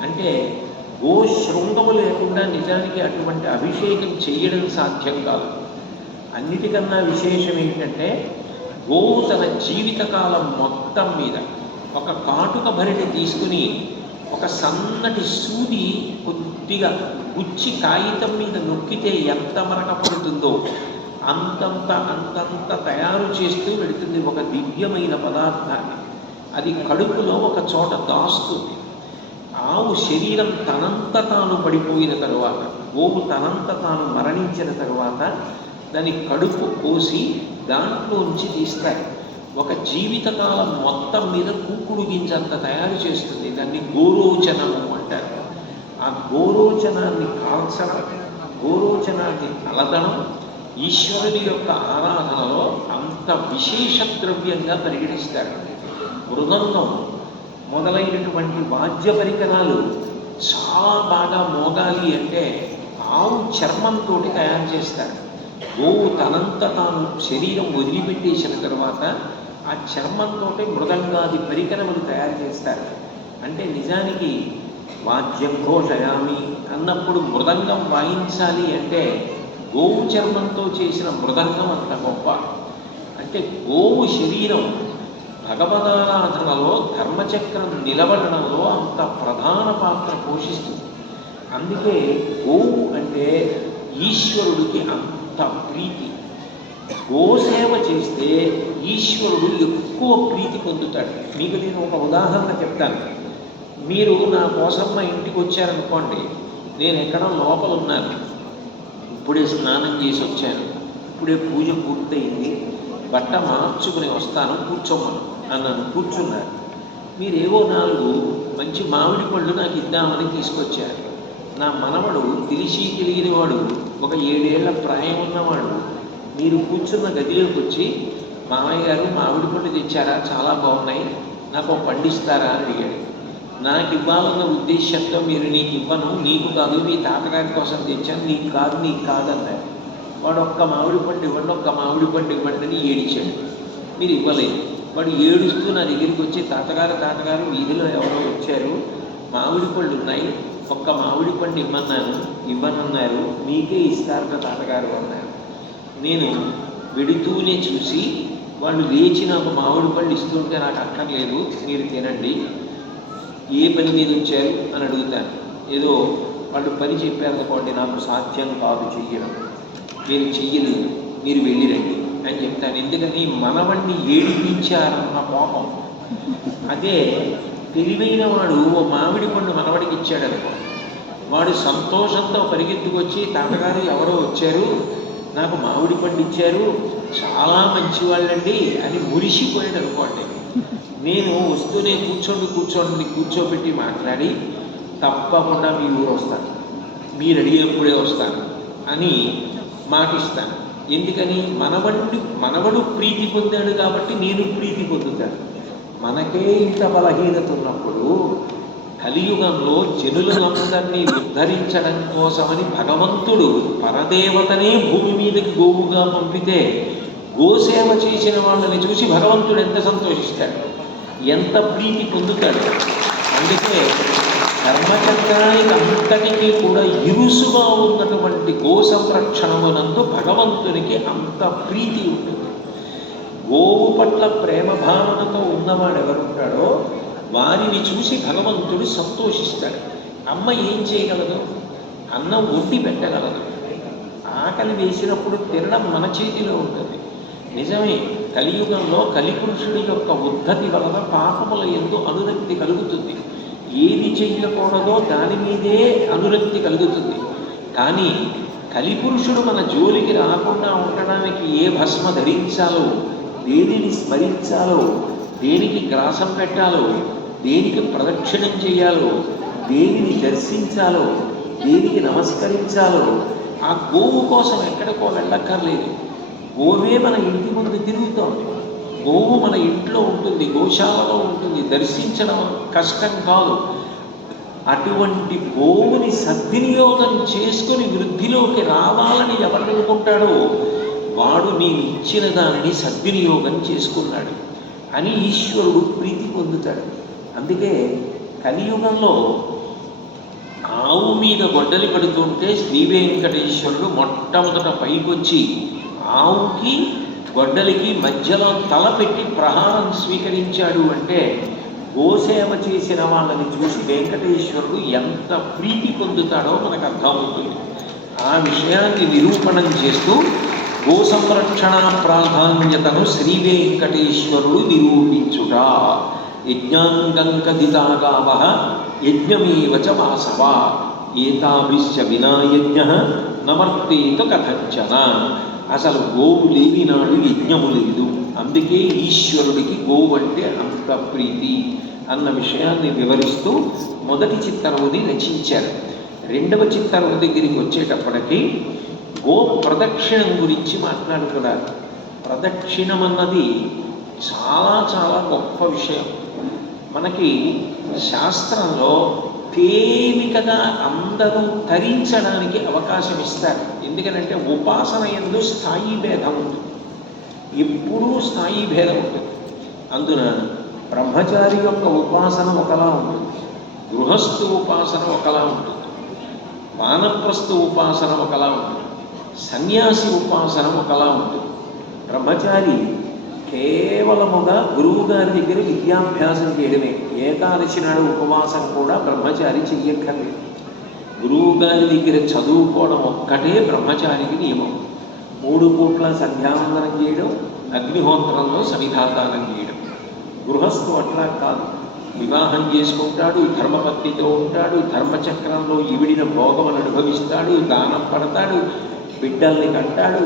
అంటే గోశృంగము లేకుండా నిజానికి అటువంటి అభిషేకం చేయడం సాధ్యం కాదు. అన్నిటికన్నా విశేషం ఏంటంటే గోవు తన జీవితకాలం మొత్తం మీద ఒక కాటుక భరిని తీసుకుని ఒక సన్నటి సూది కొద్దిగా గుచ్చి కాగితం మీద నొక్కితే ఎంత మరక పడుతుందో అంతంత తయారు చేస్తూ వెళుతుంది ఒక దివ్యమైన పదార్థాన్ని. అది కడుపులో ఒక చోట దాస్తుంది. ఆవు శరీరం తనంత తాను పడిపోయిన తరువాత, గోవు తనంత తాను మరణించిన తరువాత దాని కడుపు కోసి దాంట్లోంచి తీస్తారు. ఒక జీవితకాలం మొత్తం మీద కూకుడు గింజంత తయారు చేస్తుంది. దాన్ని గోరోచనము అంటారు. ఆ గోరోచనాన్ని కాల్చడం, గోరోచనాన్ని అలదడం ఈశ్వరుని యొక్క ఆరాధనలో అంత విశేష ద్రవ్యంగా పరిగణిస్తారు. మృదంగం మొదలైనటువంటి వాద్య పరికరాలు చాలా బాగా మోగాలి అంటే ఆవు చర్మంతో తయారు చేస్తారు. గోవు తనంత తాను శరీరం వదిలిపెట్టేసిన తర్వాత ఆ చర్మంతో మృదంగాది పరికరములు తయారు చేస్తారు. అంటే నిజానికి వాద్యం ఘోషయామి అన్నప్పుడు మృదంగం వాయించాలి అంటే గోవు చర్మంతో చేసిన మృదంగం అంత గొప్ప. అంటే గోవు శరీరం భగవదారాధనలో ధర్మచక్రం నిలబడడంలో అంత ప్రధాన పాత్ర పోషిస్తుంది. అందుకే గోవు అంటే ఈశ్వరుడికి అంత ప్రీతి. గోసేవ చేస్తే ఈశ్వరుడు ఎక్కువ ప్రీతి పొందుతాడు. మీకు నేను ఒక ఉదాహరణ చెప్తాను. మీరు నా కోసం మా ఇంటికి వచ్చారనుకోండి, నేను ఎక్కడ లోపల ఉన్నాను, ఇప్పుడే స్నానం చేసి వచ్చాను, ఇప్పుడే పూజ పూర్తయింది, బట్ట మార్చుకుని వస్తాను, కూర్చోమను అన్నాను. కూర్చున్నారు. మీరేవో 4 మంచి మామిడి పళ్ళు నాకు ఇద్దామని తీసుకొచ్చారు. నా మనవడు తెలియని వాడు, ఒక 7 ఏళ్ల ప్రాయం ఉన్నవాడు మీరు కూర్చున్న గదిలోకి వచ్చి, మామయ్య గారు మామిడి పళ్ళు తెచ్చారా, చాలా బాగున్నాయి, నాకు ఒక పండిస్తారా అని అడిగాడు. నాకు ఇవ్వాలన్న ఉద్దేశంతో మీరు నీకు ఇవ్వను, నీకు కాదు మీ తాతగారి కోసం తెచ్చాను, నీకు కాదు అన్నారు. వాడు ఒక్క మామిడి పండు ఇవ్వండి, ఒక్క మామిడి పండు ఇవ్వండి అని ఏడిచాడు. మీరు ఇవ్వలేదు. వాడు ఏడుస్తూ నా దగ్గరికి వచ్చి, తాతగారు వీధిలో ఎవరో వచ్చారు, మామిడి పళ్ళు ఉన్నాయి, ఒక్క మామిడి పండు ఇవ్వనన్నారు, మీకే ఇస్తారట తాతగారు అన్నారు. నేను వెడుతూనే చూసి వాళ్ళు లేచి నాకు మామిడి పళ్ళు ఇస్తుంటే నాకు అక్కర్లేదు, మీరు తినండి, ఏ పని మీద వచ్చారు అని అడుగుతాను. ఏదో వాళ్ళు పని చెప్పారనుకోండి, నాకు సాధ్యం కాదు చెయ్యడం, మీరు చెయ్యలేదు, మీరు వెళ్ళిరండి అని చెప్తాను. ఎందుకని మనవణ్ణి ఏడిపించారన్న కోపం. అదే తెలివైన వాడు ఓ మామిడి పండు మనవడికి ఇచ్చాడనుకో, వాడు సంతోషంతో పరిగెత్తుకొచ్చి, తాతగారు ఎవరో వచ్చారు, నాకు మామిడి పండు ఇచ్చారు, చాలా మంచి వాళ్ళండి అని మురిసిపోయాడు అనుకోండి. నేను వస్తూనే కూర్చోబెట్టి మాట్లాడి, తప్పకుండా మీ ఊరు వస్తాను, మీరు అడిగినప్పుడే వస్తాను అని మాటిస్తాను. ఎందుకని మనవడు ప్రీతి పొందాడు కాబట్టి నేను ప్రీతి పొందుతాను. మనకే ఇంత బలహీనత ఉన్నప్పుడు కలియుగంలో జనులందరినీ ఉద్ధరించడం కోసమని భగవంతుడు పరదేవతనే భూమి మీదకి గోవుగా పంపితే గోసేవ చేసిన వాళ్ళని చూసి భగవంతుడు ఎంత సంతోషిస్తాడు, ఎంత ప్రీతి పొందుతాడు. అందుకే ధర్మచక్రానికి అంతటికీ కూడా ఇరుసుగా ఉన్నటువంటి గో సంరక్షణమునందు భగవంతునికి అంత ప్రీతి ఉంటుంది. గోవు పట్ల ప్రేమ భావనతో ఉన్నవాడు ఎవరుంటాడో వారిని చూసి భగవంతుడు సంతోషిస్తాడు. అమ్మ ఏం చేయగలదు? అన్నం వండి పెట్టగలదు. ఆకలి వేసినప్పుడు తినడం మన చేతిలో ఉంటుంది. నిజమే, కలియుగంలో కలిపురుషుడి యొక్క ఉద్ధతి వలన పాపముల యందు అనురక్తి కలుగుతుంది. ఏది చెయ్యకూడదో దాని మీదే అనురక్తి కలుగుతుంది. కానీ కలిపురుషుడు మన జోలికి రాకుండా ఉండడానికి ఏ భస్మ ధరించాలో, దేనిని స్మరించాలో, దేనికి గ్రాసం పెట్టాలో, దేనికి ప్రదక్షిణం చేయాలో, దేనిని దర్శించాలో, దేనికి నమస్కరించాలో ఆ గోవు కోసం ఎక్కడికో వెళ్ళక్కర్లేదు. గోవే మన ఇంటి ముందు తిరుగుతోంది. గోవు మన ఇంట్లో ఉంటుంది, గోశాలలో ఉంటుంది. దర్శించడం కష్టం కాదు. అటువంటి గోవుని సద్వినియోగం చేసుకుని వృద్ధిలోకి రావాలని ఎవరనుకుంటాడో వాడు నేను ఇచ్చిన దానిని సద్వినియోగం చేసుకున్నాడు అని ఈశ్వరుడు ప్రీతి పొందుతాడు. అందుకే కలియుగంలో ఆవు మీద గొడ్డలి పడుతుంటే శ్రీ వెంకటేశ్వరుడు మొట్టమొదట పైకొచ్చి ఆవుకి గొడ్డలికి మధ్యలో తల పెట్టి ప్రహారం స్వీకరించాడు అంటే గోసేవ చేసిన వాళ్ళని చూసి వెంకటేశ్వరుడు ఎంత ప్రీతి పొందుతాడో మనకు అర్థమవుతుంది. ఆ విషయాన్ని నిరూపణం చేస్తూ గో సంరక్షణ ప్రాధాన్యతను శ్రీ వెంకటేశ్వరుడు నిరూపించుట. యజ్ఞాంగంకదితాగావ యజ్ఞమేవ చ వాసవ ఏతాభిశ్చ వినా యజ్ఞ నమర్తేత కథంచన. అసలు గోవు లేని నాడు యజ్ఞము లేదు. అందుకే ఈశ్వరుడికి గోవు అంటే అంత ప్రీతి అన్న విషయాన్ని వివరిస్తూ మొదటి చిత్తరువుని రచించారు. రెండవ చిత్తరువు దగ్గరికి వచ్చేటప్పటికీ గో ప్రదక్షిణం గురించి మాట్లాడుతున్నారు. ప్రదక్షిణం అన్నది చాలా చాలా గొప్ప విషయం. మనకి శాస్త్రంలో తేలికగా అందరూ తరించడానికి అవకాశం ఇస్తారు. ఎందుకనంటే ఉపాసన యందు స్థాయి భేదం ఉంటుంది, ఎప్పుడూ స్థాయి భేదం ఉంటుంది. అందున బ్రహ్మచారి యొక్క ఉపాసన ఒకలా ఉంటుంది, గృహస్థు ఉపాసన ఒకలా ఉంటుంది, వానప్రస్థు ఉపాసన ఒకలా ఉంటుంది, సన్యాసి ఉపాసన ఒకలా ఉంటుంది. బ్రహ్మచారి కేవలముగా గురువు గారి దగ్గర విద్యాభ్యాసం చేయడమే. ఏకాదశి నాడు ఉపవాసం కూడా బ్రహ్మచారి చెయ్యక్కర్లేదు. గురువు గారి దగ్గర చదువుకోవడం ఒక్కటే బ్రహ్మచారికి నియమం. 3 పూట్ల సంధ్యావందనం చేయడం, అగ్నిహోత్రంలో సమిధాదానం చేయడం. గృహస్థు అట్లా కాదు. వివాహం చేసుకుంటాడు, ధర్మపత్నితో ఉంటాడు, ధర్మచక్రంలో ఇవిడిన భోగమును అనుభవిస్తాడు, దానం పడతాడు, బిడ్డల్ని కంటాడు,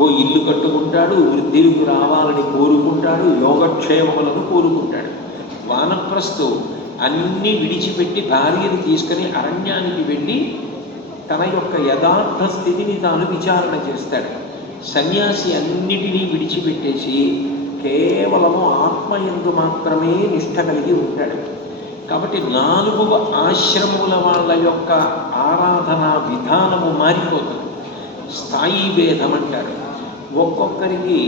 ఓ ఇల్లు కట్టుకుంటాడు, వృద్ధికి రావాలని కోరుకుంటాడు, యోగక్షేమములను కోరుకుంటాడు. వానప్రస్థు అన్నీ విడిచిపెట్టి భార్యను తీసుకుని అరణ్యానికి వెళ్ళి తన యొక్క యథార్థ స్థితిని తాను విచారణ చేస్తాడు. సన్యాసి అన్నిటినీ విడిచిపెట్టేసి కేవలము ఆత్మయందు మాత్రమే నిష్ఠ కలిగి ఉంటాడు. కాబట్టి 4 ఆశ్రముల వాళ్ళ యొక్క ఆరాధనా విధానము మారిపోతుంది. స్థాయి భేదం అంటారు. ఒక్కొక్కరికి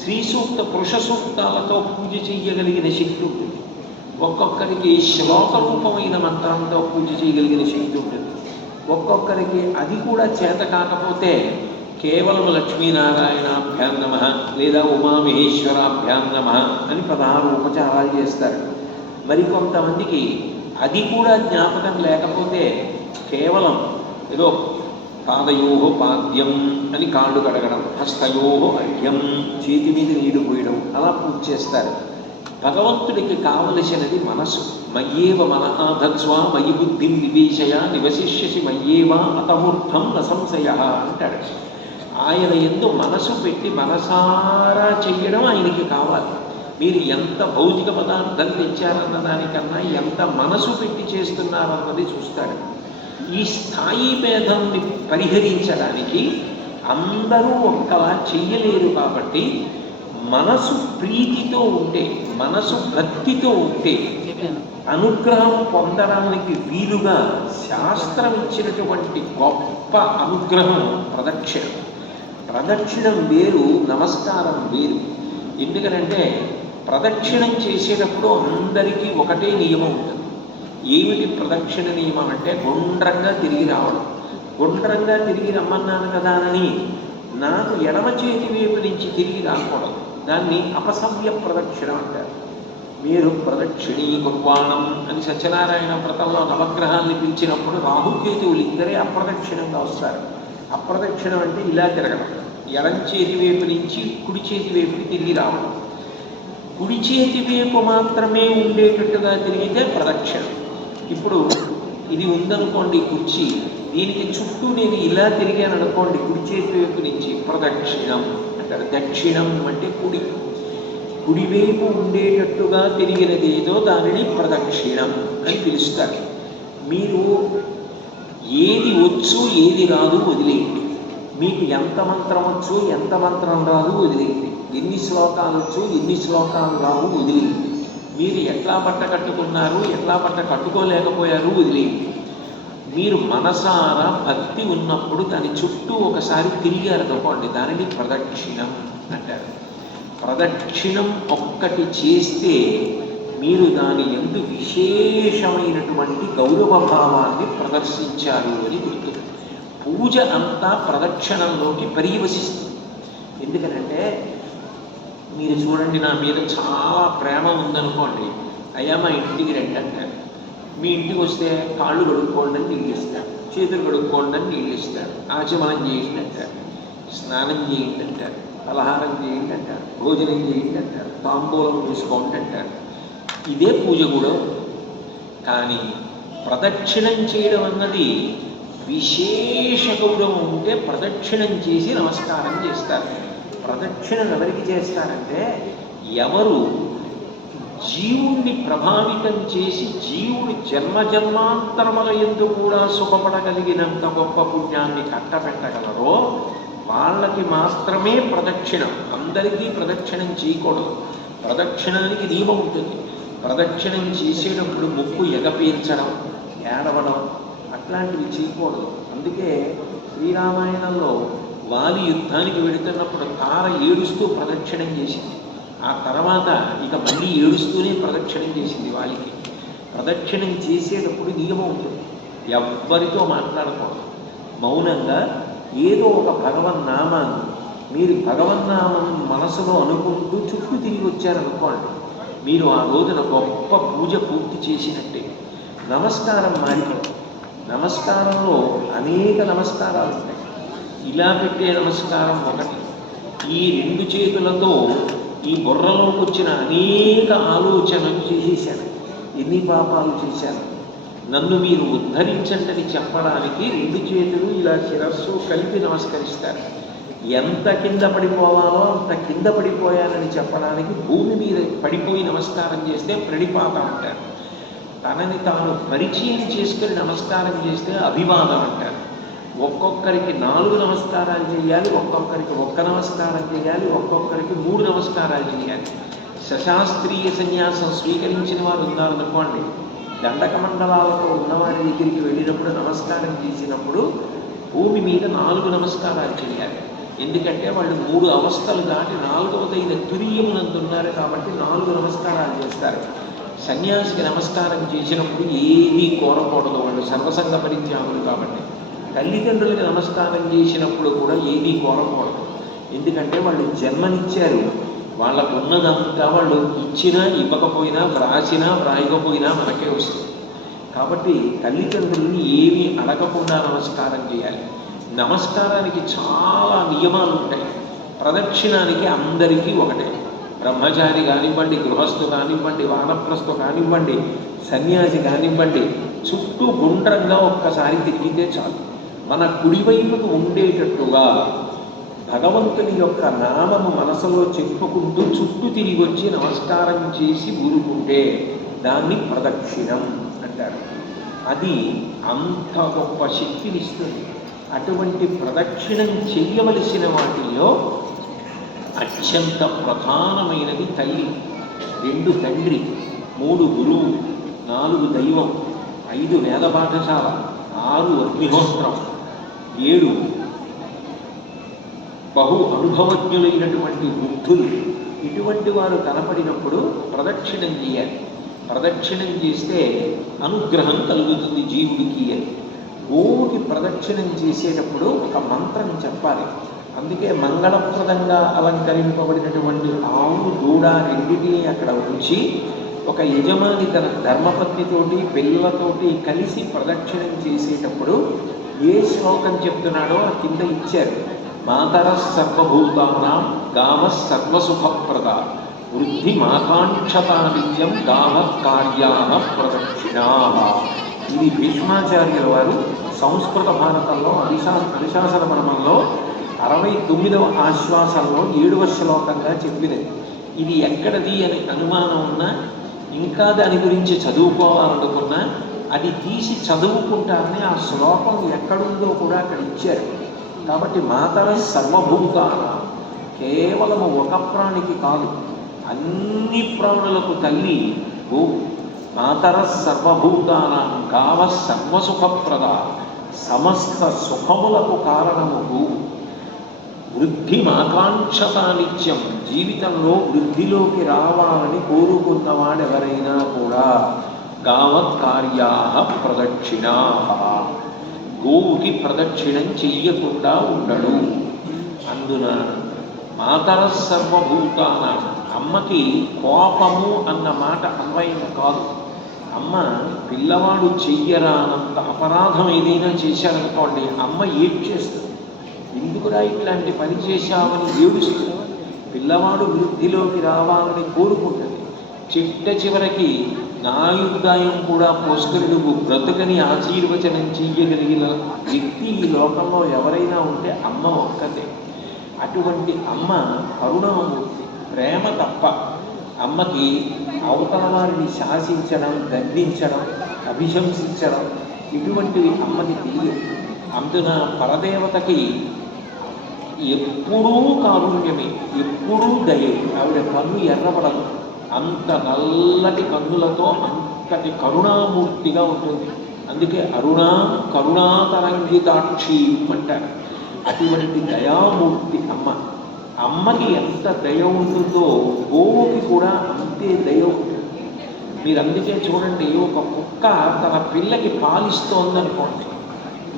శ్రీ సూక్త పురుష సూక్తాలతో పూజ చేయగలిగిన శక్తి ఉంటుంది, ఒక్కొక్కరికి శ్లోక రూపమైన మంత్రంతో పూజ చేయగలిగిన శక్తి ఉంటుంది, ఒక్కొక్కరికి అది కూడా చేత కాకపోతే కేవలం లక్ష్మీనారాయణాభ్యాం నమః లేదా ఉమామహేశ్వరాభ్యాం నమః అని 16 ఉపచారాలు చేస్తారు. మరికొంతమందికి అది కూడా జ్ఞాపకం లేకపోతే కేవలం ఏదో పాదయోహో పాద్యం అని కాళ్ళు కడగడం, హస్తయోహో అర్ఘ్యం చేతి మీద నీరు పోయడం, అలా పూజ చేస్తారు. భగవంతుడికి కావలసినది మనసు. మయ్యేవ మనఃధత్స్వ మయి బుద్ధిం నివేశయ నివశిష్యసి మయ్యేవ అతమూర్ధం న సంశయ అంటాడు. ఆయన యందు మనసు పెట్టి మనసారా చెయ్యడం ఆయనకి కావాలి. మీరు ఎంత భౌతిక పదార్థం తెచ్చారన్న దానికన్నా ఎంత మనసు పెట్టి చేస్తున్నారన్నది చూస్తాడు. ఈ స్థాయి భేదాన్ని పరిహరించడానికి అందరూ ఒక్కలా చెయ్యలేరు. కాబట్టి మనసు ప్రీతితో ఉంటే, మనసు భక్తితో ఉంటే అనుగ్రహం పొందడానికి వీలుగా శాస్త్రం ఇచ్చినటువంటి గొప్ప అనుగ్రహం ప్రదక్షిణం. ప్రదక్షిణం వేరు, నమస్కారం వేరు. ఎందుకనంటే ప్రదక్షిణం చేసేటప్పుడు అందరికీ ఒకటే నియమం ఉంటుంది. ఏమిటి ప్రదక్షిణ నియమం అంటే గుండ్రంగా తిరిగి రావడం. గుండ్రంగా తిరిగి రమ్మన్నాను కదా అని నాకు ఎడమ చేతి వైపు నుంచి తిరిగి రాకూడదు. దాన్ని అపసవ్య ప్రదక్షిణం అంటారు. మీరు ప్రదక్షిణీ కుర్వాణం అని సత్యనారాయణ వ్రతంలో నవగ్రహాన్ని పిలిచినప్పుడు రాహుకేతువులు ఇద్దరే అప్రదక్షిణంగా వస్తారు. అప్రదక్షిణం అంటే ఇలా తిరగడం, ఎడం చేతి వైపు నుంచి కుడి చేతి వైపుకి తిరిగి రావడం. కుడి చేతి వైపు మాత్రమే ఉండేటట్టుగా తిరిగితే ప్రదక్షిణం. ఇప్పుడు ఇది ఉందనుకోండి కుర్చీ, దీనికి చుట్టూ నేను ఇలా తిరిగాను అనుకోండి కుడి చేతి వైపు నుంచి, ప్రదక్షిణం అంటారు. దక్షిణం అంటే కుడి, కుడివైపు ఉండేటట్టుగా తిరిగినది ఏదో దానిని ప్రదక్షిణం అని పిలుస్తారు. మీరు ఏది వచ్చు ఏది రాదు వదిలేయండి. మీకు ఎంత మంత్రం వచ్చు ఎంత మంత్రం రాదు వదిలేయండి. ఎన్ని శ్లోకాలు వచ్చు ఎన్ని శ్లోకాలు రావు వదిలేయండి. మీరు ఎట్లా బట్ట కట్టుకున్నారు, ఎట్లా బట్ట కట్టుకోలేకపోయారు వదిలేయండి. మీరు మనసారా భక్తి ఉన్నప్పుడు దాని చుట్టూ ఒకసారి తిరిగారు అనుకోండి, దానిని ప్రదక్షిణం అంటారు. ప్రదక్షిణం ఒక్కటి చేస్తే మీరు దాని యందు విశేషమైనటువంటి గౌరవ భావాన్ని ప్రదర్శించారు అని గుర్తు. పూజ అంతా ప్రదక్షిణంలోకి పర్యవసిస్తుంది. ఎందుకనంటే మీరు చూడండి, నా మీద చాలా ప్రేమ ఉందనుకోండి, అయ్యా మా ఇంటికి రండి అంటారు. మీ ఇంటికి వస్తే కాళ్ళు కడుక్కోండి అని నీళ్ళు ఇస్తారు, చేతులు కడుక్కోండి అని నీళ్ళు ఇస్తారు, ఆచమనం చేయండి అంటారు, స్నానం చేయండి అంటారు, పలహారం చేయండి అంటారు, భోజనం చేయండి అంటారు, తాంబూలం వేసుకోండి అంటారు. ఇదే పూజ కూడా. కానీ ప్రదక్షిణం చేయడం అన్నది విశేష గౌరవం ఉంటే ప్రదక్షిణం చేసి నమస్కారం చేస్తారు. ప్రదక్షిణం ఎవరికి చేస్తారంటే, ఎవరు జీవుణ్ణి ప్రభావితం చేసి జీవుడు జన్మజన్మాంతరముల యందు కూడా సుఖపడగలిగినంత గొప్ప పుణ్యాన్ని కట్టబెట్టగలరో వాళ్ళకి మాత్రమే ప్రదక్షిణం. అందరికీ ప్రదక్షిణం చేయకూడదు. ప్రదక్షిణానికి నియమం ఉంటుంది. ప్రదక్షిణం చేసేటప్పుడు ముక్కు ఎగపీల్చడం, ఏడవడం అట్లాంటివి చేయకూడదు. అందుకే శ్రీరామాయణంలో వాలి యుద్ధానికి వెళుతున్నప్పుడు తార ఏడుస్తూ ప్రదక్షిణం చేసింది. ఆ తర్వాత ఇక మళ్ళీ ఏడుస్తూనే ప్రదక్షిణం చేసింది వాలికి. ప్రదక్షిణం చేసేటప్పుడు నియమం ఉంటుంది. ఎవ్వరితో మాట్లాడకూడదు. మౌనంగా ఏదో ఒక భగవన్నామాన్ని మీరు భగవన్నామం మనసులో అనుకుంటూ చుట్టూ తిరిగి వచ్చారనుకోండి, మీరు ఆ రోజున గొప్ప పూజ పూర్తి చేసినట్టే. నమస్కారం మారిపోతుంది. నమస్కారంలో అనేక నమస్కారాలు ఉంటాయి. ఇలా పెట్టే నమస్కారం ఒకటి. ఈ రెండు చేతులతో ఈ బుర్రలోకి వచ్చిన అనేక ఆలోచనలు చేసేశాను, ఎన్ని పాపాలు చేశాను, నన్ను మీరు ఉద్ధరించండి చెప్పడానికి రెండు చేతులు ఇలా శిరస్సు కలిపి నమస్కరిస్తారు. ఎంత కింద పడిపోవాలో అంత కింద పడిపోయానని చెప్పడానికి భూమి మీద పడిపోయి నమస్కారం చేస్తే ప్రణిపాతం అంటారు. తనని తాను పరిచయం చేసుకుని నమస్కారం చేస్తే అభివాదం అంటారు. ఒక్కొక్కరికి 4 నమస్కారాలు చేయాలి, ఒక్కొక్కరికి 1 నమస్కారం చేయాలి, ఒక్కొక్కరికి 3 నమస్కారాలు చేయాలి. సశాస్త్రీయ సన్యాసం స్వీకరించిన వారు ఉన్నారనుకోండి, దండకమండలాలతో ఉన్నవారి దగ్గరికి వెళ్ళినప్పుడు నమస్కారం చేసినప్పుడు భూమి మీద 4 నమస్కారాలు చేయాలి. ఎందుకంటే వాళ్ళు 3 అవస్థలు దాటి 4వదైన తురియమునందున్నారు కాబట్టి 4 నమస్కారాలు చేస్తారు. సన్యాసికి నమస్కారం చేసినప్పుడు ఏమీ కోరకూడదు, వాళ్ళు సర్వసంగ పరిత్యాగులు కాబట్టి. తల్లిదండ్రులకి నమస్కారం చేసినప్పుడు కూడా ఏమీ కోరకూడదు. ఎందుకంటే వాళ్ళు జన్మనిచ్చారు. వాళ్ళకు ఉన్నదంతా వాళ్ళు ఇచ్చినా ఇవ్వకపోయినా, వ్రాసినా వ్రాయకపోయినా మనకే వస్తుంది. కాబట్టి తల్లిదండ్రుల్ని ఏమీ అడగకుండా నమస్కారం చేయాలి. నమస్కారానికి చాలా నియమాలు ఉంటాయి. ప్రదక్షిణానికి అందరికీ ఒకటే. బ్రహ్మచారి కానివ్వండి, గృహస్థు కానివ్వండి, వానప్రస్థు కానివ్వండి, సన్యాసి కానివ్వండి, చుట్టూ గుండ్రంగా ఒక్కసారి తిరిగితే చాలు. మన కుడివైపుకు ఉండేటట్టుగా భగవంతుని యొక్క నామము మనసులో చెప్పుకుంటూ చుట్టూ తిరిగి వచ్చి నమస్కారం చేసి ఊరుకుంటే దాన్ని ప్రదక్షిణం అంటారు. అది అంత గొప్ప శక్తినిస్తుంది. అటువంటి ప్రదక్షిణం చెయ్యవలసిన వాటిల్లో అత్యంత ప్రధానమైనది తల్లి, 2 తండ్రి, 3 గురువు, 4 దైవం, 5 వేద పాఠశాల, 6 అగ్నిహోత్రం, 7 బహు అనుభవజ్ఞులైనటువంటి వృద్ధులు. ఇటువంటి వారు కనపడినప్పుడు ప్రదక్షిణం చేయాలి. ప్రదక్షిణం చేస్తే అనుగ్రహం కలుగుతుంది జీవుడికి అని. గోవుకి ప్రదక్షిణం చేసేటప్పుడు ఒక మంత్రం చెప్పాలి. అందుకే మంగళప్రదంగా అలంకరింపబడినటువంటి ఆవు, దూడ రెండింటినీ అక్కడ ఉంచి ఒక యజమాని తన ధర్మపత్నితోటి పిల్లలతోటి కలిసి ప్రదక్షిణం చేసేటప్పుడు ఏ శ్లోకం చెప్తున్నాడో ఆ కింద ఇచ్చారు. మాతర సర్వభూతానాం గామ సర్వసుఖప్రద వృద్ధి మాకాంక్షతా నిత్యం గామ కార్యా ప్రదక్షిణా. ఇది భీష్మాచార్యుల వారు సంస్కృత భారతంలో అనుశాసన పరమంలో 69వ ఆశ్వాసంలో 7వ శ్లోకంగా చెప్పినది. ఇది ఎక్కడది అని అనుమానం ఉన్నా, ఇంకా దాని గురించి చదువుకోవాలనుకున్నా అది తీసి చదువుకుంటారని ఆ శ్లోకం ఎక్కడుందో కూడా అక్కడ ఇచ్చారు. కాబట్టి మాతర సర్వభూతాన కేవలము ఒక ప్రాణికి కాదు, అన్ని ప్రాణులకు తల్లి గోవు. మాతర సర్వభూతానాం గావ సర్వసుఖప్రద, సమస్త సుఖములకు కారణము గోవు. వృద్ధిమాకాంక్షత నిత్యం, జీవితంలో వృద్ధిలోకి రావాలని కోరుకున్నవాడెవరైనా కూడా గావత్ కార్యా ప్రదక్షిణా, గోవుకి ప్రదక్షిణం చెయ్యకుండా ఉండడు. అందున మాతర సర్వభూతాన, అమ్మకి కోపము అన్న మాట అన్వయం కాదు. అమ్మ పిల్లవాడు చెయ్యరానంత అపరాధం ఏదైనా చేశారనుకోండి, అమ్మ ఏడ్చేస్తుంది. ఎందుకురా ఇట్లాంటి పని చేశామని ఏడుస్తుంది. పిల్లవాడు వృద్ధిలోకి రావాలని కోరుకుంటుంది. చిట్ట చివరికి నాయుర్దాయం కూడా పోసుకొని నువ్వు బ్రతుకని ఆశీర్వచనం చెయ్యగలిగిన వ్యక్తి ఈ లోకంలో ఎవరైనా ఉంటే అమ్మ ఒక్కతే. అటువంటి అమ్మ కరుణామూర్తి, ప్రేమ తప్ప. అమ్మకి అవతల వారిని శాసించడం, గద్దించడం, అభిశంసించడం ఇటువంటివి అమ్మకి తెలియదు. అందున పరదేవతకి ఎప్పుడూ కారుణ్యమే, ఎప్పుడూ దయే. ఆవిడ కన్ను ఎర్రబడదు. అంత నల్లటి కన్నులతో అంతటి కరుణామూర్తిగా ఉంటుంది. అందుకే అరుణా కరుణాతరంగితాక్షి అంటారు. అటువంటి దయామూర్తి అమ్మ. అమ్మకి ఎంత దయ ఉంటుందో గోవుకి కూడా అంతే దయ ఉంటుంది. మీరు అందుకే చూడండి, ఒక కుక్క తన పిల్లకి పాలిస్తోందనుకోండి,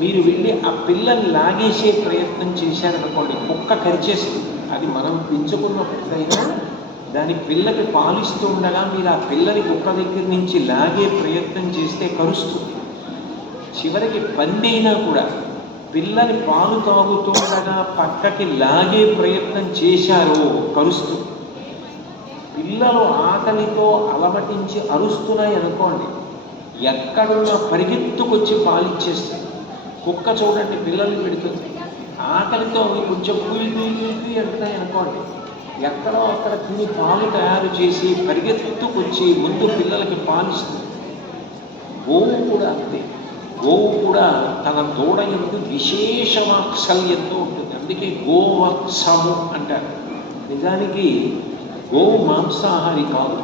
మీరు వెళ్ళి ఆ పిల్లని లాగేసే ప్రయత్నం చేశారనుకోండి, కుక్క కరిచేస్తుంది. అది మనం పెంచుకున్న కుక్కైనా దాని పిల్లకి పాలిస్తూ ఉండగా మీరు ఆ పిల్లని కుక్క దగ్గర నుంచి లాగే ప్రయత్నం చేస్తే కరుస్తుంది. చివరికి పందైనా కూడా పిల్లని పాలు తాగుతుండగా పక్కకి లాగే ప్రయత్నం చేశారో కరుస్తుంది. పిల్లలు ఆకలితో అలమటించి అరుస్తున్నాయి అనుకోండి, ఎక్కడున్నా పరిగెత్తుకొచ్చి పాలిచ్చేస్తుంది. కుక్క చూడండి పిల్లల్ని పెడుతుంది, ఆకలితో కొంచెం కుయి అంటున్నాయి అనుకోండి, ఎక్కడో అక్కడ తిని పాలు తయారు చేసి పరిగెత్తుకొచ్చి ముందు పిల్లలకి పాలిస్తుంది. గోవు కూడా అంతే. గోవు కూడా తన దూడ యందు విశేష వాత్సల్యంతో ఉంటుంది. అందుకే గోవత్సము అంటారు. నిజానికి గోవు మాంసాహారి కాదు.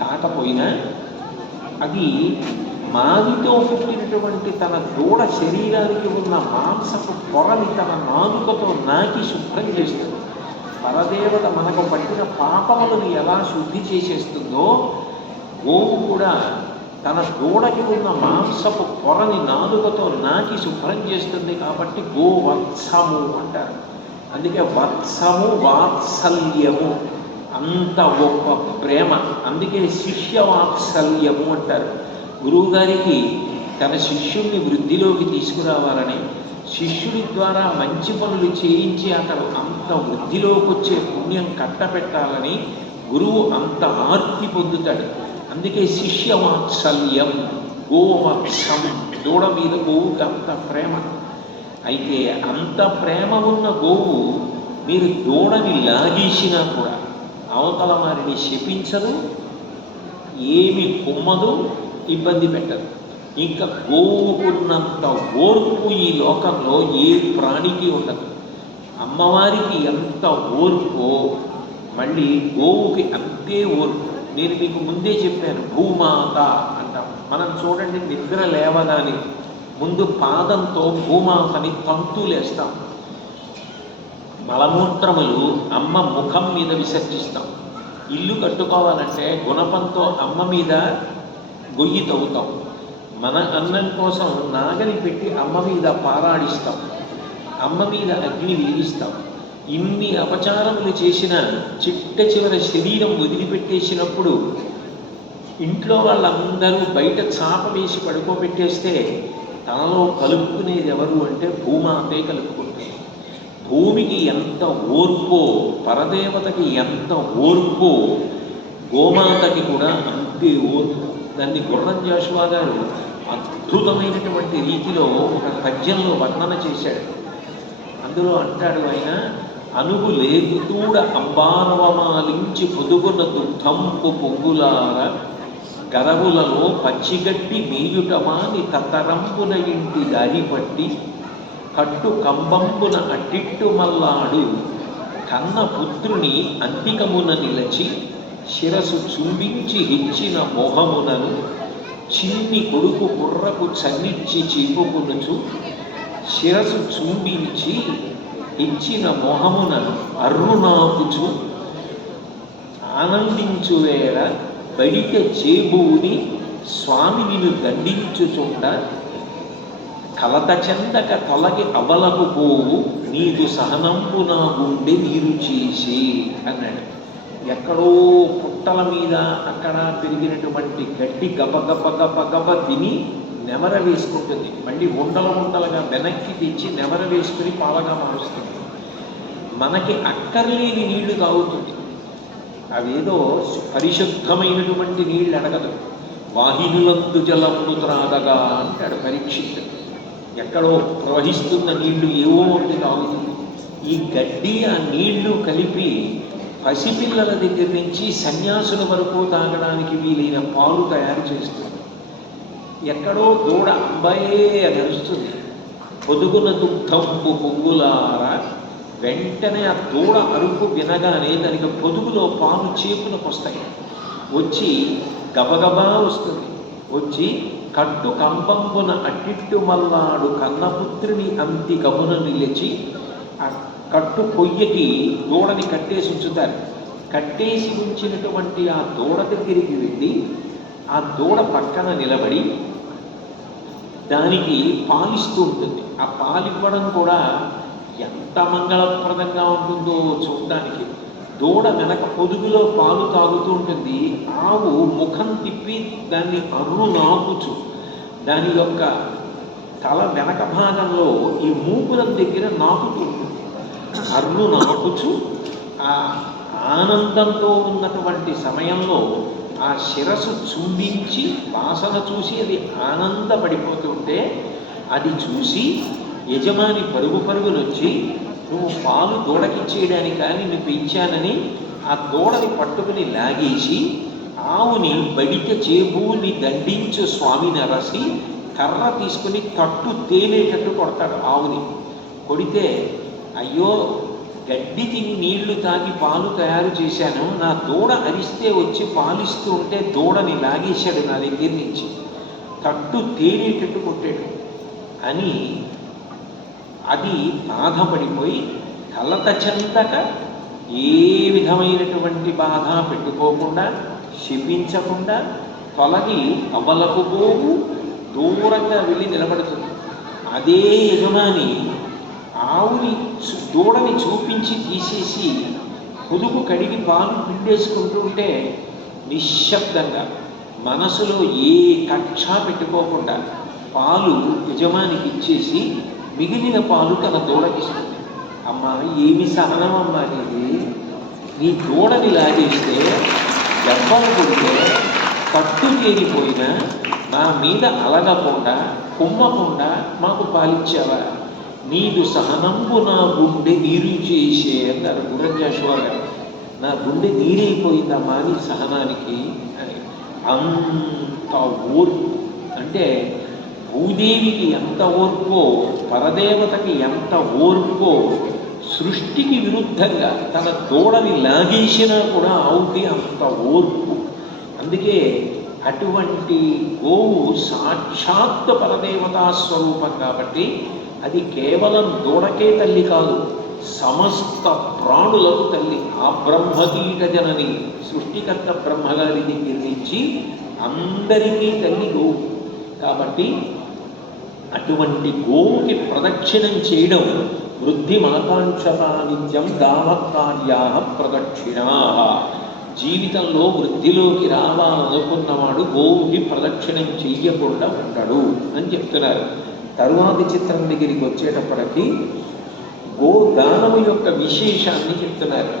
కాకపోయినా అది మాదితో పుట్టినటువంటి తన దూడ శరీరానికి ఉన్న మాంసపు పొరని తన నాలుకతో నాకి శుభ్రం చేస్తుంది. పరదేవత మనకు పట్టిన పాపములను ఎలా శుద్ధి చేసేస్తుందో, గోవు కూడా తన దూడకి ఉన్న మాంసపు పొరని నాలుకతో నాకి శుభ్రం చేస్తుంది. కాబట్టి గోవత్సము అంటారు. అందుకే వత్సము వాత్సల్యము, అంత గొప్ప ప్రేమ. అందుకే శిష్య వాత్సల్యము అంటారు. గురువుగారికి తన శిష్యుణ్ణి వృద్ధిలోకి తీసుకురావాలని, శిష్యుడి ద్వారా మంచి పనులు చేయించి అతడు అంత వృద్ధిలోకి వచ్చే పుణ్యం కట్టపెట్టాలని గురువు అంత ఆర్తి పొందుతాడు. అందుకే శిష్య వాత్సల్యం, గోవత్సం. దూడ మీద గోవుకి అంత ప్రేమ. అయితే అంత ప్రేమ ఉన్న గోవు మీరు దూడని లాగేసినా కూడా అవతల వారిని శపించదు, ఏమి కుమ్మదు, ఇబ్బంది పెట్టదు. ఇంకా గోవుకున్నంత ఓర్పు ఈ లోకంలో ఏ ప్రాణికి ఉండదు. అమ్మవారికి ఎంత ఓర్పో మళ్ళీ గోవుకి అంతే ఓర్పు. నేను మీకు ముందే చెప్పాను, భూమాత అంటాం. మనం చూడండి, నిద్ర లేవగానే ముందు పాదంతో భూమాతని తంతులేస్తాం. మలమూత్రములు అమ్మ ముఖం మీద విసర్జిస్తాం. ఇల్లు కట్టుకోవాలంటే గుణపంతో అమ్మ మీద గొయ్యి తవ్వుతాం. మన అన్నం కోసం నాగలి పెట్టి అమ్మ మీద పారాడిస్తాం, అమ్మ మీద అగ్ని వెలిగిస్తాం. ఇన్ని అపచారములు చేసిన చిట్ట చివర శరీరం వదిలిపెట్టేసినప్పుడు ఇంట్లో వాళ్ళందరూ బయట చాప వేసి పడుకోబెట్టేస్తే తనలో కలుపుకునేది ఎవరు అంటే భూమాతే కలుపుకుంటుంది. భూమికి ఎంత ఓర్పో, పరదేవతకి ఎంత ఓర్పో, గోమాతకి కూడా అంతే ఓర్పు. దాన్ని గుర్రం జాషువా గారు అద్భుతమైనటువంటి రీతిలో ఒక పద్యంలో వర్ణన చేశాడు. అందులో అంటాడు ఆయన, అనుగు లేగుతూడ అంబారవమాలించి పొదుగున దుఃఖంపు పొంగులార గరవులలో పచ్చిగట్టి మేయుటమాని తత్తరంపున ఇంటి దారి పట్టి కట్టు కంబంపున అట్టిట్టు మల్లాడు కన్న పుత్రుని అంతికమున నిలచి శిరసు చుంబించి హెచ్చిన మోహమునను చిన్ని కొడుకు బుర్రకు చన్నిచ్చి చీపుకునుచు శిరసు చుంబించి హెచ్చిన మోహమునను అర్రునాకుచు ఆనందించువేళ బడిక చేబూని స్వామి నిన్ను దండించుచుండ కలత చెందక తొలగి అవలకు పోవు నీదు సహనంపు నా గుండె నీరు చేసి అన్నాడు. ఎక్కడో పుట్టల మీద అక్కడ పెరిగినటువంటి గడ్డి గబ తిని నెమర వేసుకుంటుంది. మళ్ళీ ఉండలుగా వెనక్కి తెచ్చి నెమర వేసుకుని పాలగా మారుస్తుంది. మనకి అక్కర్లేని నీళ్లు తాగుతుంది. అవేదో పరిశుద్ధమైనటువంటి నీళ్ళు అడగదు. వాహినులందు జలమును త్రాగగా అంటాడు పరీక్షిత్. ఎక్కడో ప్రవహిస్తున్న నీళ్లు ఏవో ఒకటి తాగుతుంది. ఈ గడ్డి ఆ నీళ్లు కలిపి పసిపిల్లల దగ్గర నుంచి సన్యాసుల వరకు తాగడానికి వీలైన పాలు తయారు చేస్తుంది. ఎక్కడో దూడ అంబాయే నడుస్తుంది. పొదుగున దుగ్ధంబు పొంగులారా వెంటనే ఆ దూడ అరుపు వినగానే దానికి పొదుగులో పాలు చేపులకు వస్తాయి. వచ్చి గబగబా వస్తుంది. వచ్చి కట్టు కంపంబున అట్టిట్టు మల్లాడు కన్నపుత్రిని అంతి గమున నిలిచి ఆ కట్టు కొయ్యకి దూడని కట్టేసి ఉంచుతారు. కట్టేసి ఉంచినటువంటి ఆ దూడ దగ్గరికి వెళ్ళి ఆ దూడ పక్కన నిలబడి దానికి పాలిస్తూ ఉంటుంది. ఆ పాలివ్వడం కూడా ఎంత మంగళప్రదంగా ఉంటుందో చూడడానికి. దూడ వెనక పొదుగులో పాలు తాగుతూ ఉంటుంది. ఆవు ముఖం తిప్పి దాన్ని నాకుచు దాని యొక్క తల వెనక భాగంలో ఈ మూపురం దగ్గర నాకుతూ ఉంటుంది. నాకుచు ఆ ఆనందంతో ఉన్నటువంటి సమయంలో ఆ శిరసు చుంబించి వాసన చూసి అది ఆనందపడిపోతుంటే అది చూసి యజమాని పరుగునొచ్చి నువ్వు పాలు దూడకిచ్చేయడానికి కానీ నువ్వు పెంచానని ఆ దూడని పట్టుకుని లాగేసి ఆవుని బడిక చేబూని దండించు స్వామిని అరసి కర్ర తీసుకుని కట్టు తేలేటట్టు కొడతాడు. ఆవుని కొడితే అయ్యో గడ్డి తిని నీళ్లు తాగి పాలు తయారు చేశాను, నా దూడ అరిస్తే వచ్చి పాలిస్తూ ఉంటే దూడని లాగేశాడు నా దగ్గర నుంచి, కట్టు తేలేటట్టు కొట్టాడు అని అది బాధపడిపోయి కలత చెందక ఏ విధమైనటువంటి బాధ పెట్టుకోకుండా శపించకుండా తొలగి అవ్వలకు పోవు దూరంగా వెళ్ళి నిలబడుతుంది. అదే యజమాని ఆవుని దూడని చూపించి తీసేసి పొదుగు కడిగి పాలు పిండేసుకుంటూ ఉంటే నిశ్శబ్దంగా మనసులో ఏ కక్ష పెట్టుకోకుండా పాలు యజమానికి ఇచ్చేసి మిగిలిన పాలు తన దూడకిస్తుంది. అమ్మా ఏమి సహనం అమ్మా నీది, నీ దూడని లాగేస్తే దెబ్బలు కొడితే కట్టు తేలిపోయినా నా మీద అలగకుండా కుమ్మకుండా మాకు పాలిచ్చావా, నీదు సహనంబు నా గుండె నీరు చేసే అన్నారు గురంజాషువా గారు. నా గుండె నీరైపోయిందమ్మా నీ సహనానికి అని. అంత ఓర్పు అంటే భూదేవికి ఎంత ఓర్పో పరదేవతకి ఎంత ఓర్పో సృష్టికి విరుద్ధంగా తన దూడని లాగేసినా కూడా ఆవుకి అంత ఓర్పు. అందుకే అటువంటి గోవు సాక్షాత్ పరదేవతా స్వరూపం కాబట్టి అది కేవలం దూడకే తల్లి కాదు, సమస్త ప్రాణులకు తల్లి. ఆ బ్రహ్మకీట జనని సృష్టికర్త బ్రహ్మగారి దగ్గర నుంచి అందరికీ తల్లి గోవు. కాబట్టి అటువంటి గోవుకి ప్రదక్షిణం చేయడం వృద్ధి మనకాంక్షతా నిత్యం గావత్కార్యా ప్రదక్షిణా. జీవితంలో వృద్ధిలోకి రావాలనుకున్నవాడు గోవుకి ప్రదక్షిణం చెయ్యకుండా ఉండడు అని చెప్తున్నారు. తరువాతి చిత్రం దగ్గరికి వచ్చేటప్పటికీ గోదానము యొక్క విశేషాన్ని చెప్తున్నారు.